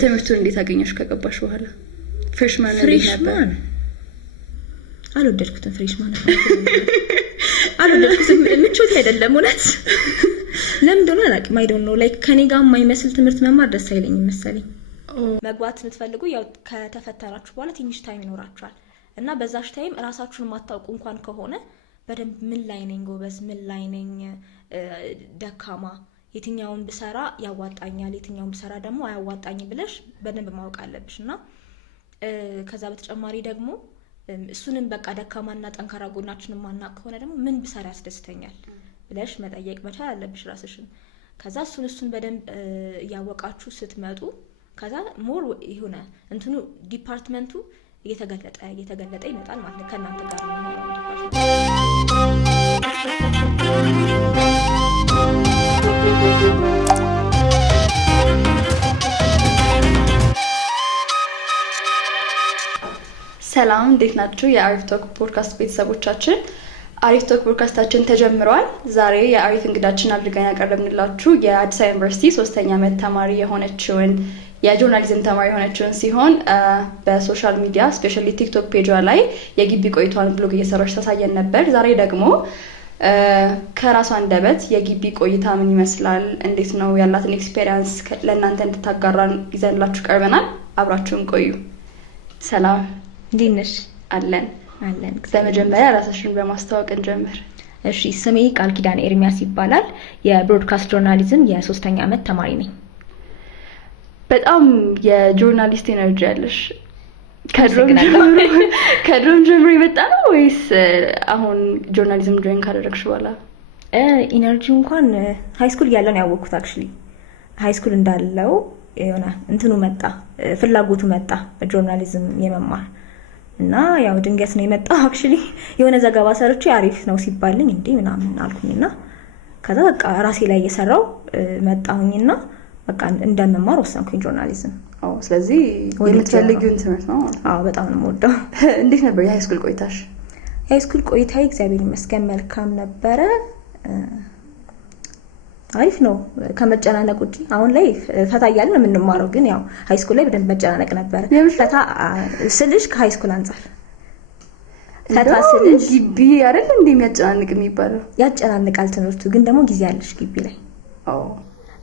ትምህርቱን እንዴት አገኘሽ ከገባሽ በኋላ? ፍሬሽማን አልወደድኩትም። ፍሬሽማን አልወደድኩትም። ምቾት አይደለም እውነት። ለምን እንደሆነ አላውቅም። አይ ዶንት ኖ ላይክ ከኔ ጋር የማይመስል ትምህርት መማር ደስ አይለኝም መሰለኝ። መግባት የምትፈልጉ ያው ከተፈተናችሁ በኋላ ትንሽ ታይም ይኖራችኋል እና በዛሽ ታይም ራሳችሁን ማታውቁ እንኳን ከሆነ በደንብ ምን ላይ ነኝ ጎበዝ፣ ምን ላይ ነኝ ደካማ፣ የትኛውን ብሰራ ያዋጣኛል፣ የትኛውን ብሰራ ደግሞ አያዋጣኝም ብለሽ በደንብ ማወቅ አለብሽ እና ከዛ በተጨማሪ ደግሞ እሱንም በቃ ደካማና ጠንካራ ጎናችንን ማናቅ ከሆነ ደግሞ ምን ብሰራ ያስደስተኛል ብለሽ መጠየቅ መቻል አለብሽ ራስሽን። ከዛ እሱን በደንብ እያወቃችሁ ስትመጡ ከዛ ሞር ይሁን እንትኑ ዲፓርትመንቱ እየተገለጠ ይመጣል ማለት ነው ከእናንተ ጋር የሚሆነው ሰላም እንዴት ናችሁ? የአሪፍ ቶክ ፖድካስት ቤተሰቦቻችን፣ አሪፍ ቶክ ፖድካስታችን ተጀምሯል። ዛሬ የአሪፍ እንግዳችን አድርገን ያቀረብንላችሁ የአዲስ አበባ ዩኒቨርሲቲ 3ኛ ዓመት ተማሪ የሆነችውን የጆርናሊዝም ተማሪ የሆነችውን ሲሆን በሶሻል ሚዲያ ስፔሻሊ ቲክቶክ ፔጇ ላይ የግቢ ቆይቷን ብሎግ እየሰራች ታሳየን ነበር። ዛሬ ደግሞ ከራሷ አንደበት የግቢ ቆይታ ምን ይመስላል፣ እንዴት ነው ያላትን ኤክስፔሪየንስ ለእናንተ እንድታጋራን ይዘንላችሁ ቀርበናል። አብራችሁን ቆዩ። ሰላም እንዴት ነሽ? አለን። በመጀመሪያ ራስሽን በማስተዋወቅ እንጀምር። እሺ፣ ስሜ ቃል ኪዳን ኤርሚያስ ይባላል። የብሮድካስት ጆርናሊዝም የ3ኛ ዓመት ተማሪ ነኝ። በጣም የጆርናሊስት ኤነርጂ ያለሽ ከድሮም ጀምሮ የመጣ ነው ወይስ አሁን ጆርናሊዝም ጆይን ካደረግሽ በኋላ? ኢነርጂው እንኳን ሃይስኩል እያለን ያወቅኩት አክቹሊ ሃይስኩል እንዳለው የሆነ እንትኑ መጣ፣ ፍላጎቱ መጣ ጆርናሊዝም የመማር እና ያው ድንገት ነው የመጣው። አክቹሊ የሆነ ዘገባ ሰርቼ አሪፍ ነው ሲባልኝ እንዴ ምናምን አልኩኝና ከዛ በቃ ራሴ ላይ እየሰራው መጣሁኝና በቃ እንደመማር ወሰንኩኝ ጆርናሊዝም። ስለዚህ የምትፈልጊውን ትምህርት ነው? በጣም ነው የምወደው። እንዴት ነበር የሃይስኩል ቆይታሽ? የሃይስኩል ቆይታዬ እግዚአብሔር ይመስገን መልካም ነበረ። አሪፍ ነው ከመጨናነቅ ውጪ። አሁን ላይ ፈታ እያልን ነው የምንማረው፣ ግን ያው ሃይስኩል ላይ በደንብ መጨናነቅ ነበር። ፈታ ስልሽ ከሃይስኩል አንፃር ፈታ ስልሽ ግቢ አይደል እንዴ የሚያጨናንቅ የሚባለው? ያጨናንቃል ትምህርቱ፣ ግን ደግሞ ጊዜ ያለሽ ግቢ ላይ።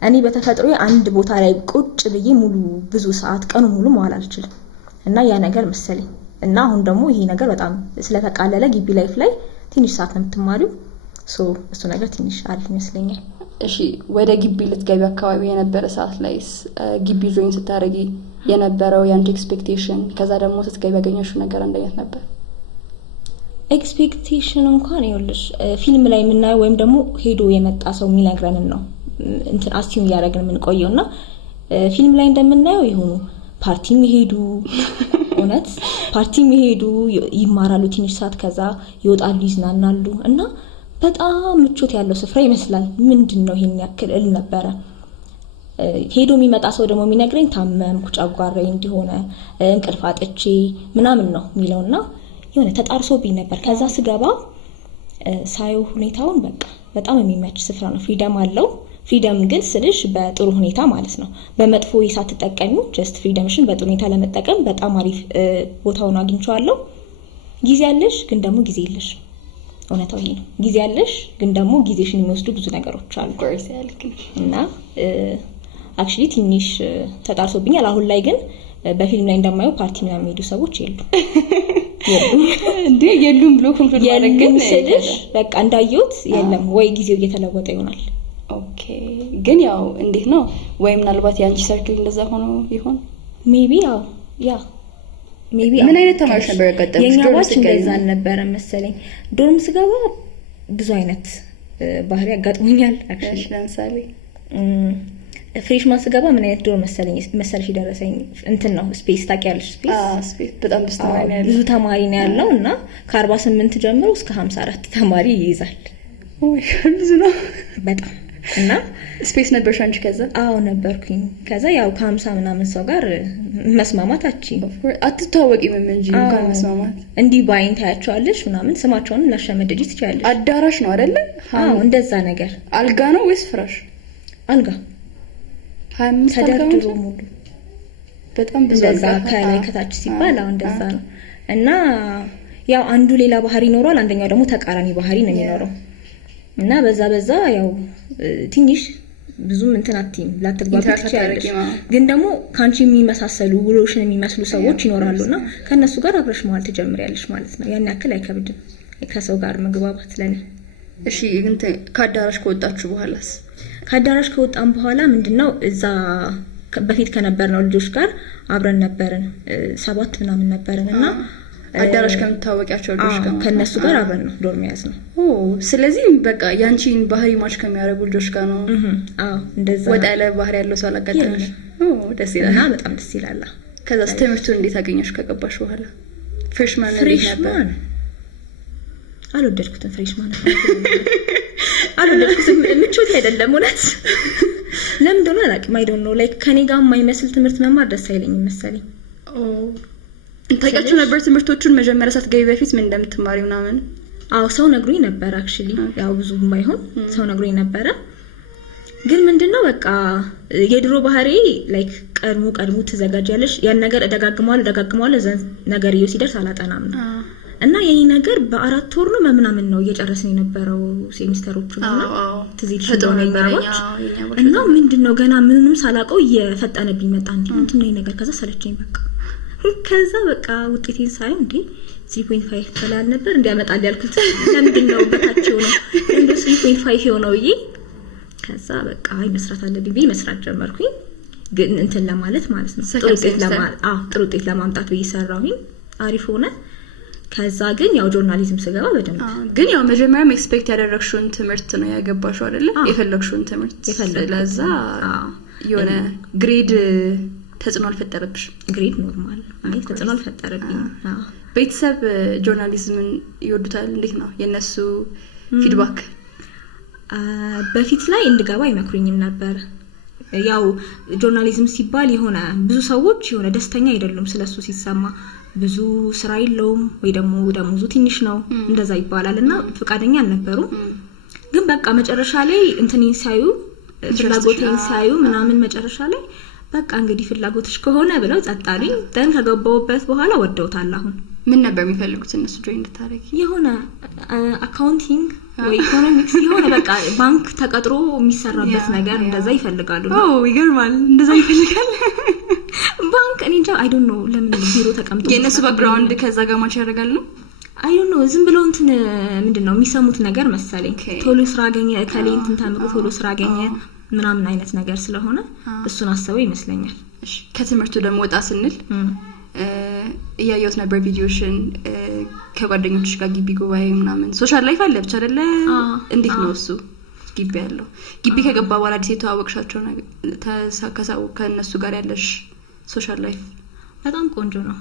እኔ በተፈጥሮ አንድ ቦታ ላይ ቁጭ ብዬ ሙሉ ብዙ ሰዓት ቀኑ ሙሉ መዋል አልችልም እና ያ ነገር መሰለኝ እና አሁን ደግሞ ይሄ ነገር በጣም ስለተቃለለ ግቢ ላይፍ ላይ ትንሽ ሰዓት ነው የምትማሪው። እሱ ነገር ትንሽ አሪፍ ይመስለኛል። እሺ፣ ወደ ግቢ ልትገቢ አካባቢ የነበረ ሰዓት ላይስ ግቢ ጆይን ስታደርጊ የነበረው ያንቺ ኤክስፔክቴሽን ከዛ ደግሞ ስትገቢ ያገኘሽው ነገር አንድ አይነት ነበር? ኤክስፔክቴሽን እንኳን ይኸውልሽ ፊልም ላይ የምናየው ወይም ደግሞ ሄዶ የመጣ ሰው የሚነግረንን ነው እንትን አስቲም እያደረግን የምንቆየውና ፊልም ላይ እንደምናየው ይሁኑ ፓርቲም ይሄዱ እውነት ፓርቲም ይሄዱ ይማራሉ ትንሽ ሰዓት ከዛ ይወጣሉ ይዝናናሉ እና በጣም ምቾት ያለው ስፍራ ይመስላል። ምንድነው ይሄን ያክል እል ነበረ። ሄዶ የሚመጣ ሰው ደግሞ የሚነግረኝ ታመምኩ፣ ጨጓራዬ እንዲሆነ እንቅልፍ አጥቼ ምናምን ነው የሚለውና የሆነ ተጣርሶብኝ ነበር። ከዛ ስገባ ሳየው ሁኔታውን በቃ በጣም የሚመች ስፍራ ነው። ፍሪደም አለው። ፍሪደም ግን ስልሽ በጥሩ ሁኔታ ማለት ነው። በመጥፎ ሳትጠቀሚው ጀስት ፍሪደምሽን በጥሩ ሁኔታ ለመጠቀም በጣም አሪፍ ቦታውን አግኝቼዋለሁ። ጊዜ ያለሽ ግን ደግሞ ጊዜ የለሽ። እውነታው ይሄ ነው። ጊዜ ያለሽ ግን ደግሞ ጊዜሽን የሚወስዱ ብዙ ነገሮች አሉ እና አክቹሊ ትንሽ ተጣርሶብኛል። አሁን ላይ ግን በፊልም ላይ እንደማየው ፓርቲ ምናምን የሚሄዱ ሰዎች የሉም ብሎ ኮንፈርም ማድረግ ግን ስልሽ በቃ እንዳየሁት የለም ወይ ጊዜው እየተለወጠ ይሆናል። ኦኬ፣ ግን ያው እንዴት ነው ወይ ምናልባት ያንቺ ሰርክል እንደዛ ሆኖ ይሆን? ሜቢ ምን አይነት ተማሪዎች ነበር ያጋጠመሽ? የኛ ባች እንደዛ ነበር መሰለኝ። ዶርም ስገባ ብዙ አይነት ባህሪ ያጋጥሙኛል። አክቹሊ ለምሳሌ ፍሬሽማን ስገባ ምን አይነት ዶርም መሰለሽ ደረሰኝ እንትን ነው ስፔስ ታውቂያለሽ? ስፔስ በጣም ብዙ ተማሪ ነው ያለው እና ከ48 ጀምሮ እስከ 54 ተማሪ ይይዛል። ብዙ ነው በጣም እና ስፔስ ነበርሽ አንቺ? ከዛ ነበርኩኝ። ከዛ ያው ከ50 ምናምን ሰው ጋር መስማማታችን አትተዋወቂም እንጂ እንኳን መስማማት እንዲህ ባይን ታያቸዋለሽ ምናምን ስማቸውን ላሻመደጂ ትችያለሽ። አዳራሽ ነው አይደለ? እንደዛ ነገር። አልጋ ነው ወይስ ፍራሽ? አልጋ 25 ተደርድሮ ሙሉ በጣም ብዙ ከላይ ከታች ሲባል አሁን እንደዛ ነው። እና ያው አንዱ ሌላ ባህሪ ይኖራል፣ አንደኛው ደግሞ ተቃራኒ ባህሪ ነው የሚኖረው። እና በዛ ያው ትንሽ ብዙም እንትን ላትግባቡ ትችያለሽ። ግን ደግሞ ካንቺ የሚመሳሰሉ ውሎሽን የሚመስሉ ሰዎች ይኖራሉና ከነሱ ጋር አብረሽ መዋል ትጀምሪያለሽ ማለት ነው። ያን ያክል አይከብድም ከሰው ጋር መግባባት ለኔ። እሺ እንትን ከአዳራሽ ከወጣችሁ በኋላስ? ከአዳራሽ ከወጣን በኋላ ምንድነው እዛ በፊት ከነበርነው ልጆች ጋር አብረን ነበርን፣ 7 ምናምን ነበርንና አዳራሽ ከምታወቂያቸው ልጆች ጋር ከነሱ ጋር አብረን ነው ዶርም ያዝነው። ስለዚህ በቃ ያንቺን ባህሪ ማች ከሚያደርጉ ልጆች ጋር ነው። እንደዛ ወጣ ያለ ባህሪ ያለው ሰው አላጋጠመሽ? ደስ ይላል። እና በጣም ደስ ይላል። ከዛስ ትምህርቱን እንዴት አገኘሽ ከገባሽ በኋላ? ፍሬሽማን አልወደድኩትም። ፍሬሽማን አልወደድኩትም። ምቾት አይደለም እውነት። ለምን እንደሆነ አላውቅም። አይ ዶንት ኖ ላይክ ከኔ ጋር የማይመስል ትምህርት መማር ደስ አይለኝም መሰለኝ። ታውቂያቸው ነበር ትምህርቶቹን መጀመሪያ ሳትገቢ በፊት ምን እንደምትማሪው ምናምን? ሰው ነግሮኝ ነበር አክቹሊ፣ ያው ብዙም ባይሆን ሰው ነግሮኝ ነበር። ግን ምንድነው በቃ የድሮ ባህሪ ላይክ ቀድሞ ትዘጋጃለሽ፣ ያን ነገር እደጋግመዋለሁ ዘን ነገር ሲደርስ አላጠናም ነው። እና የኔ ነገር በ4 ወር ነው ምናምን ነው እየጨረስን የነበረው ሴሚስተሮቹን እና ትዝይልሽ እንደሆነኛዎች እና ምንድነው ገና ምንንም ሳላቀው እየፈጠነብኝ መጣ። ምንድነው ነገር ከዛ ሰለቸኝ በቃ። ከዛ በቃ ውጤቴን ሳይሆን እንዴ 3.5 ተላል ነበር እንዲያመጣል ያልኩት ለምንድነው በታቸው ነው እንደ 3.5 የሆነው ይሄ። ከዛ በቃ መስራት አለብኝ መስራት ጀመርኩኝ። ግን እንትን ለማለት ማለት ነው ጥሩ ውጤት ለማምጣት በየሰራሁኝ አሪፍ ሆነ። ከዛ ግን ያው ጆርናሊዝም ስገባ በደንብ ግን ያው መጀመሪያም ኤክስፔክት ያደረግሽውን ትምህርት ነው ያገባሽው አይደለ? የፈለግሽውን ትምህርት ስለዛ የሆነ ግሬድ ተጽዕኖ አልፈጠረብሽ? ግሬድ ኖርማል አይ ተጽዕኖ አልፈጠረብኝ። ቤተሰብ ጆርናሊዝምን ይወዱታል? እንዴት ነው የነሱ ፊድባክ? በፊት ላይ እንድገባ አይመክሩኝም ነበር። ያው ጆርናሊዝም ሲባል የሆነ ብዙ ሰዎች የሆነ ደስተኛ አይደሉም ስለሱ ሲሰማ። ብዙ ስራ የለውም ወይ ደግሞ ደሞዙ ትንሽ ነው እንደዛ ይባላልና ፍቃደኛ አልነበሩም። ግን በቃ መጨረሻ ላይ እንትኔን ሲያዩ ፍላጎቴን ሲያዩ ምናምን መጨረሻ ላይ በቃ እንግዲህ ፍላጎትሽ ከሆነ ብለው ጸጣሉኝ። ደን ከገባውበት በኋላ ወደውታል። አሁን ምን ነበር የሚፈልጉት እነሱ ጆይን እንድታረጊ? የሆነ አካውንቲንግ ወይ ኢኮኖሚክስ የሆነ በቃ ባንክ ተቀጥሮ የሚሰራበት ነገር እንደዛ ይፈልጋሉ። ይገርማል። እንደዛ ይፈልጋል ባንክ። እኔ እንጃ አይ ዶንት ኖ ለምን ቢሮ ተቀምጦ የነሱ ባክግራውንድ ከዛ ጋር ማች ያደርጋል ነው። አይ ዶንት ኖ ዝም ብለው እንትን ምንድነው የሚሰሙት ነገር መሰለኝ። ቶሎ ስራ አገኘ ከሌ እንትን ተምሮ ቶሎ ስራ አገኘ ምናምን አይነት ነገር ስለሆነ እሱን አሰበው ይመስለኛል። እሺ ከትምህርቱ ደግሞ ወጣ ስንል እያየሁት ነበር ቪዲዮሽን ከጓደኞችሽ ጋር ግቢ ጉባኤ ምናምን ሶሻል ላይፍ አለ ብቻ አይደለ? እንዴት ነው እሱ ግቢ ያለው? ግቢ ከገባ በኋላ አዲስ የተዋወቅሻቸው ከእነሱ ጋር ያለሽ ሶሻል ላይፍ? በጣም ቆንጆ ነው፣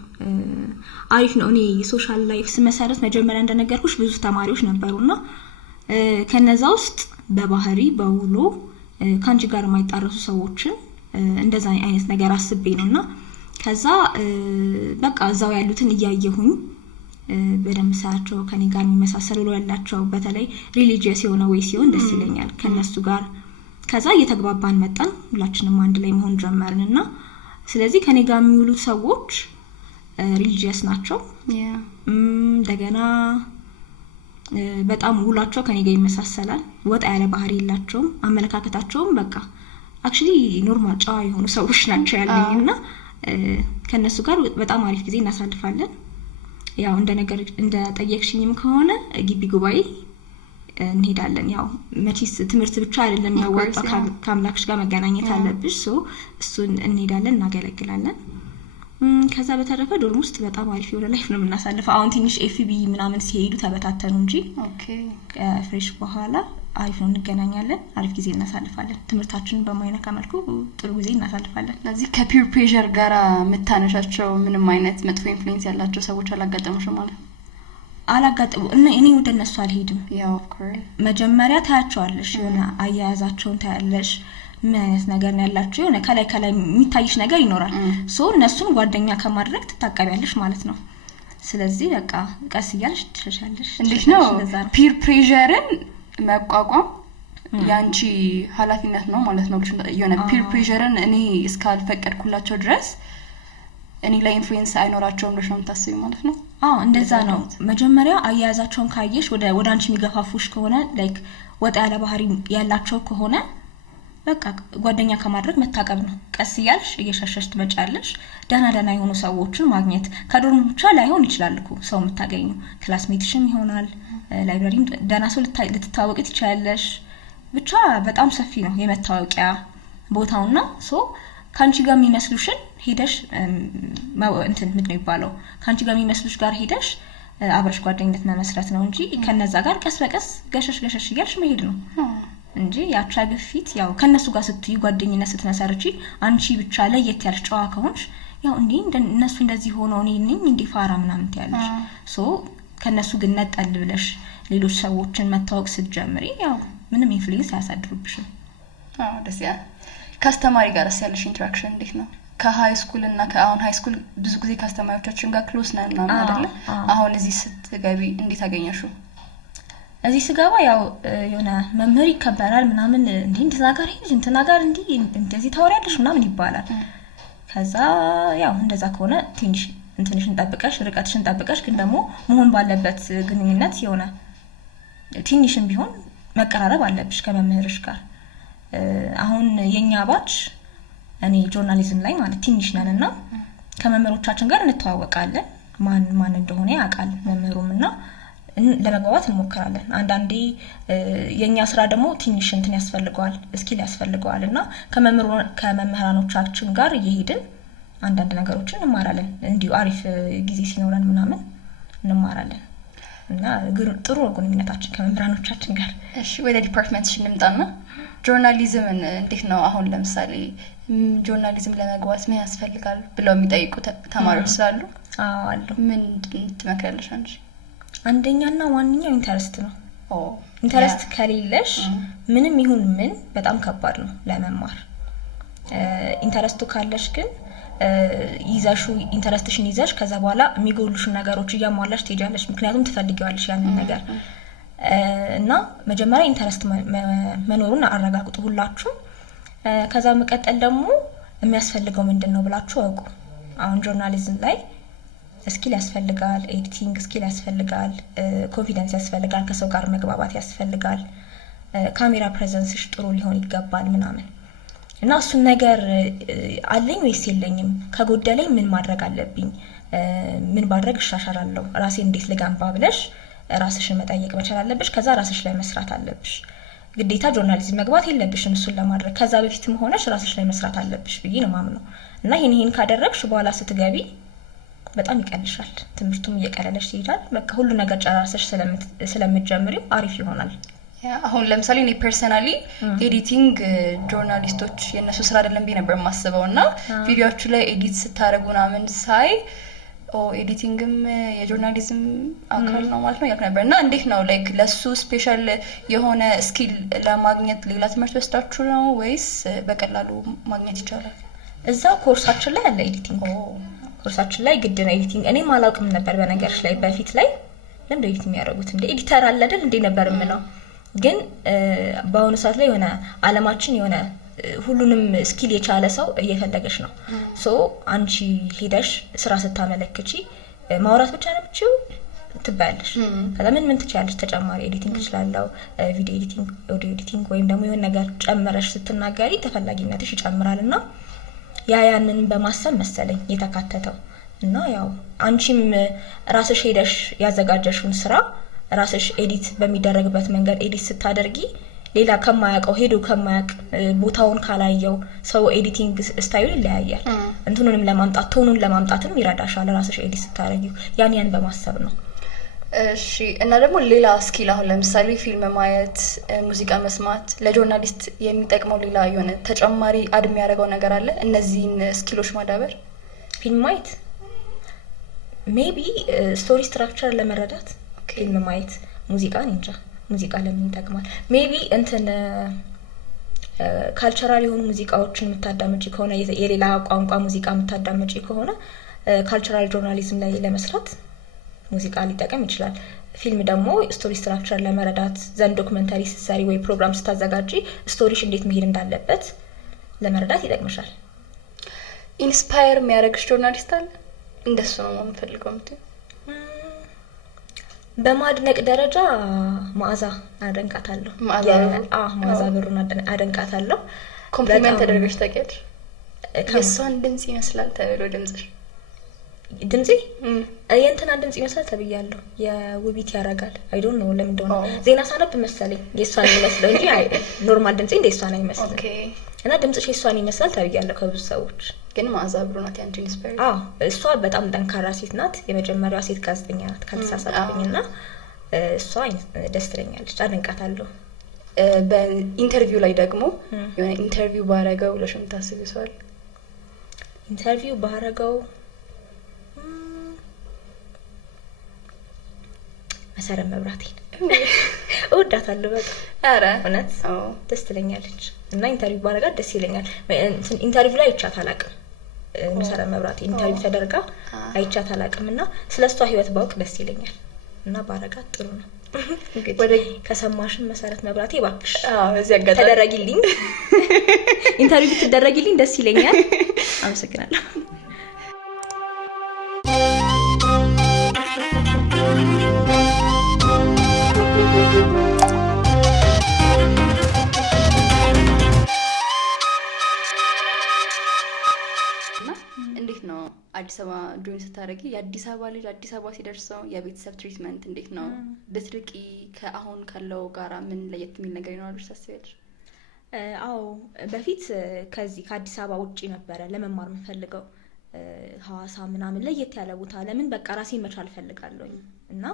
አሪፍ ነው። እኔ ሶሻል ላይፍ ስመሰረት መጀመሪያ እንደነገርኩሽ ብዙ ተማሪዎች ነበሩና ከነዛ ውስጥ በባህሪ በውሎ ካንቺ ጋር የማይጣረሱ ሰዎችን እንደዛ አይነት ነገር አስቤ ነውና ከዛ በቃ እዛው ያሉትን እያየሁኝ በደንብ ሳያቸው ከኔ ጋር የሚመሳሰሉ ነው ያላቸው። በተለይ ሪሊጂየስ የሆነ ወይ ሲሆን ደስ ይለኛል ከነሱ ጋር። ከዛ እየተግባባን መጣን፣ ሁላችንም አንድ ላይ መሆን ጀመርንና ስለዚህ ከኔ ጋር የሚውሉት ሰዎች ሪሊጂየስ ናቸው። እንደገና በጣም ውላቸው ከኔ ጋር ይመሳሰላል። ወጣ ያለ ባህሪ የላቸውም። አመለካከታቸውም በቃ አክቹሊ ኖርማል ጫዋ የሆኑ ሰዎች ናቸው ያለኝና ከነሱ ጋር በጣም አሪፍ ጊዜ እናሳልፋለን። ያው እንደ ጠየቅሽኝም ከሆነ ግቢ ጉባኤ እንሄዳለን። ያው መቼስ ትምህርት ብቻ አይደለም ያወጣ ከአምላክሽ ጋር መገናኘት አለብሽ። እሱን እንሄዳለን እናገለግላለን። ከዛ በተረፈ ዶርም ውስጥ በጣም አሪፍ የሆነ ላይፍ ነው የምናሳልፈው። አሁን ትንሽ ኤፍቢ ምናምን ሲሄዱ ተበታተኑ እንጂ ፍሬሽ በኋላ አሪፍ ነው እንገናኛለን፣ አሪፍ ጊዜ እናሳልፋለን። ትምህርታችንን በማይነካ መልኩ ጥሩ ጊዜ እናሳልፋለን። ስለዚህ ከፒር ፕሬሸር ጋር የምታነሻቸው ምንም አይነት መጥፎ ኢንፍሉዌንስ ያላቸው ሰዎች አላጋጠሙሽም ማለት ነው? አላጋጠሙ። እኔ ወደ እነሱ አልሄድም። ያው ኦፍ ኮርስ መጀመሪያ ታያቸዋለሽ፣ የሆነ አያያዛቸውን ታያለሽ፣ ምን አይነት ነገር ነው ያላቸው፣ የሆነ ከላይ የሚታይሽ ነገር ይኖራል። እነሱን ጓደኛ ከማድረግ ትታቀቢያለሽ ማለት ነው። ስለዚህ በቃ ቀስ እያልሽ ትሸሻለሽ። እንዴት ነው ፒር ፕሬሸርን መቋቋም ያንቺ ኃላፊነት ነው ማለት ነው። የሆነ ፒር ፕሬሸርን እኔ እስካልፈቀድኩላቸው ድረስ እኔ ላይ ኢንፍሉዌንስ አይኖራቸውም ብለሽ ነው የምታስቢው ማለት ነው? አዎ እንደዛ ነው። መጀመሪያ አያያዛቸውን ካየሽ ወደ አንቺ የሚገፋፉሽ ከሆነ ላይክ ወጣ ያለ ባህሪ ያላቸው ከሆነ በቃ ጓደኛ ከማድረግ መታቀብ ነው። ቀስ እያልሽ እየሸሸሽ ትመጫለሽ። ደህና የሆኑ ሰዎችን ማግኘት ከዶርም ብቻ ላይሆን ይችላል እኮ ሰው የምታገኙ ክላስሜትሽም ይሆናል፣ ላይብራሪም ደህና ሰው ልትታወቂ ትችያለሽ። ብቻ በጣም ሰፊ ነው የመታወቂያ ቦታውና ካንቺ ጋር የሚመስሉሽን ሄደሽ እንትን ምንድን ነው ይባለው ካንቺ ጋር የሚመስሉሽ ጋር ሄደሽ አብረሽ ጓደኝነት መመስረት ነው እንጂ ከነዛ ጋር ቀስ በቀስ ገሸሽ እያልሽ መሄድ ነው እንጂ ያቻ ግፊት ያው ከነሱ ጋር ስትይ ጓደኝነት ስትመሰርቺ አንቺ ብቻ ለየት ያልሽ ጨዋ ከሆንሽ ያው እነሱ እንደዚህ ሆነው እኔ ነኝ እንዴ ፋራ ምናምን ትያለሽ። ከነሱ ግን ነጠል ብለሽ ሌሎች ሰዎችን መታወቅ ስትጀምሪ ያው ምንም ኢንፍሉዌንስ አያሳድሩብሽም። ደስ ያ ከአስተማሪ ጋር ያለሽ ኢንተራክሽን እንዴት ነው? ከሃይ ስኩል እና ከአሁን ሃይ ስኩል ብዙ ጊዜ ከአስተማሪዎቻችን ጋር ክሎስ ነን እና አይደለ? አሁን እዚህ ስትገቢ እንዴት አገኘሽው? እዚህ ስገባ ያው የሆነ መምህር ይከበራል ምናምን እንትና ጋር ሄጅ እንትና ጋር እንደዚህ ታወሪያለሽ ምናምን ይባላል። ከዛ ያው እንደዛ ከሆነ ትንሽን ጠብቀሽ ርቀትሽን ጠብቀሽ ግን ደግሞ መሆን ባለበት ግንኙነት የሆነ ትንሽም ቢሆን መቀራረብ አለብሽ ከመምህርሽ ጋር። አሁን የኛ ባች እኔ ጆርናሊዝም ላይ ማለት ትንሽ ነንና ከመምህሮቻችን ጋር እንተዋወቃለን። ማን እንደሆነ ያውቃል መምህሩምና ለመግባባት እንሞክራለን። አንዳንዴ የኛ ስራ ደግሞ ትንሽ እንትን ያስፈልገዋል ስኪል ያስፈልገዋልና ከመምህራኖቻችን ጋር እየሄድን አንዳንድ ነገሮችን እንማራለን። እንዲሁ አሪፍ ጊዜ ሲኖረን ምናምን እንማራለን እና ጥሩ ግንኙነታችን ከመምህራኖቻችን ጋር። እሺ ወደ ዲፓርትመንትሽ እንምጣና ጆርናሊዝምን እንዴት ነው አሁን ለምሳሌ ጆርናሊዝም ለመግባት ምን ያስፈልጋል ብለው የሚጠይቁ ተማሪዎች ስላሉ አሉ። ምን ትመክሪያለሽ አንቺ? አንደኛና ዋንኛው ኢንተረስት ነው። ኢንተረስት ከሌለሽ ምንም ይሁን ምን በጣም ከባድ ነው ለመማር። ኢንተረስቱ ካለሽ ግን ኢንተረስትሽን ይዘሽ ከዛ በኋላ የሚጎሉሽን ነገሮች እያሟላሽ ትሄጃለሽ። ምክንያቱም ትፈልጊዋለሽ ያንን ነገር እና መጀመሪያ ኢንተረስት መኖሩን አረጋግጡ ሁላችሁም። ከዛ መቀጠል ደግሞ የሚያስፈልገው ምንድነው ብላችሁ አውቁ። አሁን ጆርናሊዝም ላይ ስኪል ያስፈልጋል፣ ኤዲቲንግ ስኪል ያስፈልጋል፣ ኮንፊደንስ ያስፈልጋል፣ ከሰው ጋር መግባባት ያስፈልጋል፣ ካሜራ ፕሬዘንስሽ ጥሩ ሊሆን ይገባል ምናምን እና እሱን ነገር አለኝ ወይስ የለኝም፣ ከጎደለኝ ምን ማድረግ አለብኝ፣ ምን ባድረግ እሻሻላለሁ፣ ራሴን እንዴት ልገንባ ብለሽ ራስሽን መጠየቅ መቻል አለብሽ። ከዛ ራስሽ ላይ መስራት አለብሽ። ግዴታ ጆርናሊዝም መግባት የለብሽም እሱን ለማድረግ። ከዛ በፊትም ሆነሽ ራስሽ ላይ መስራት አለብሽ ብዬ ነው ማምነው እና ይሄን ካደረግሽ በኋላ ስትገቢ በጣም ይቀልሻል። ትምህርቱም እየቀለለሽ ይሄዳል። በቃ ሁሉ ነገር ጨራርሰሽ ስለምትጀምሪው አሪፍ ይሆናል። አሁን ለምሳሌ እኔ ፐርሰናሊ ኤዲቲንግ ጆርናሊስቶች የነሱ ስራ አይደለም ብዬ ነበር የማስበው እና ቪዲዮዎቹ ላይ ኤዲት ስታደርጉ ምናምን ሳይ ኤዲቲንግም የጆርናሊዝም አካል ነው ማለት ነው ያልኩ ነበር። እና እንዴት ነው ላይክ ለሱ ስፔሻል የሆነ ስኪል ለማግኘት ሌላ ትምህርት ወስዳችሁ ነው ወይስ በቀላሉ ማግኘት ይቻላል? እዛው ኮርሳችን ላይ አለ ኤዲቲንግ። ኮርሳችን ላይ ግድ ነው ኤዲቲንግ። እኔም አላውቅም ነበር በነገርሽ ላይ በፊት ላይ ለምን ኤዲት የሚያደርጉት እንደ ኤዲተር አለ አይደል እንዴ ነበር የምለው። ግን በአሁኑ ሰዓት ላይ የሆነ አለማችን የሆነ ሁሉንም ስኪል የቻለ ሰው እየፈለገች ነው። አንቺ ሄደሽ ስራ ስታመለክቺ ማውራት ብቻ ነው ብቻው ትባያለሽ። ከዛ ምን ትችያለሽ ተጨማሪ ኤዲቲንግ እችላለሁ፣ ቪዲዮ ኤዲቲንግ፣ ኦዲዮ ኤዲቲንግ ወይም ደግሞ የሆነ ነገር ጨመረሽ ስትናገሪ ተፈላጊነትሽ ይጨምራልና ያንን በማሰብ መሰለኝ የተካተተው እና ያው አንቺም ራስሽ ሄደሽ ያዘጋጀሽውን ስራ ራስሽ ኤዲት በሚደረግበት መንገድ ኤዲት ስታደርጊ ሌላ ከማያውቀው ሄዶ ከማያውቅ ቦታውን ካላየው ሰው ኤዲቲንግ ስታይል ይለያያል። እንትኑንም ለማምጣት ቶኑን ለማምጣትም ይረዳሻል ራስሽ ኤዲት ስታደርጊው ያን በማሰብ ነው። እሺ እና ደግሞ ሌላ ስኪል አሁን ለምሳሌ ፊልም ማየት፣ ሙዚቃ መስማት ለጆርናሊስት የሚጠቅመው ሌላ የሆነ ተጨማሪ አድ የሚያደርገው ነገር አለ? እነዚህን ስኪሎች ማዳበር ፊልም ማየት ሜቢ ስቶሪ ስትራክቸር ለመረዳት ፊልም ማየት፣ ሙዚቃን እንጃ ሙዚቃ ለምን ይጠቅማል? ሜቢ ካልቸራል የሆኑ ሙዚቃዎችን የምታዳምጪ ከሆነ የሌላ ቋንቋ ሙዚቃ የምታዳምጪ ከሆነ ካልቸራል ጆርናሊዝም ላይ ለመስራት ሙዚቃ ሊጠቀም ይችላል። ፊልም ደግሞ ስቶሪ ስትራክቸር ለመረዳት ዘንድ ዶክመንታሪ ስትሰሪ ወይ ፕሮግራም ስታዘጋጂ ስቶሪሽ እንዴት መሄድ እንዳለበት ለመረዳት ይጠቅምሻል። ኢንስፓየር የሚያደርግሽ ጆርናሊስት አለ? እንደሱ ነው የምፈልገው እንትን በማድነቅ ደረጃ መዓዛ አደንቃታለሁ። መዓዛ ብሩን አደንቃታለሁ። ኮምፕሊመንት ተደርገሽ ታውቂያለሽ? የእሷን ድምጽ ይመስላል ተብሎ ድምጽ የእንትናን ድምጽ ይመስላል ተብያለሁ። የውቢት ያረጋል አይ ዶንት ኖ ለምን እንደሆነ ዜና ሳነብ መሰለኝ የእሷን ይመስለው እንጂ ኖርማል ድምጽ እንደ እሷን አይመስልም። ኦኬ እና ድምጽሽ የእሷን ይመስላል ተብያለሁ ከብዙ ሰዎች። ግን መዓዛ ብሩ ናት ያንቺ ኢንስፓየር? እሷ በጣም ጠንካራ ሴት ናት። የመጀመሪያዋ ሴት ጋዜጠኛ ናት ካልተሳሳትኩኝና እሷ ደስ ትለኛለች፣ አደንቃታለሁ። በኢንተርቪው ላይ ደግሞ የሆነ ኢንተርቪው ባረገው ለሽም ታስብሰዋል? ኢንተርቪው ባረገው መሰረት መብራቴን እወዳታለሁ በጣም። ኧረ እውነት ደስ ትለኛለች እና ኢንተርቪው ባረጋት ደስ ይለኛል። ኢንተርቪው ላይ አይቻት አላውቅም። መሰረት መብራቴ ኢንተርቪው ተደርጋ አይቻት አላውቅም እና ስለሷ ህይወት ባውቅ ደስ ይለኛል እና ባረጋት ጥሩ ነው። ወደ ከሰማሽን መሰረት መብራቴ እባክሽ እዚህ አጋጣሚ ተደረጊልኝ፣ ኢንተርቪው ትደረጊልኝ ደስ ይለኛል። አመሰግናለሁ። እንዴት ነው አዲስ አበባ ጆይን ስታደርጊ የአዲስ አበባ ልጅ አዲስ አበባ ሲደርሰው የቤተሰብ ትሪትመንት እንዴት ነው? ልትርቂ ከአሁን ካለው ጋራ ምን ለየት የሚል ነገር ይኖራል ታስቢያለሽ? አዎ በፊት ከዚህ ከአዲስ አበባ ውጪ ነበረ ለመማር የምፈልገው ሐዋሳ ምናምን ለየት ያለ ቦታ። ለምን በቃ ራሴን መቻል ፈልጋለሁ እና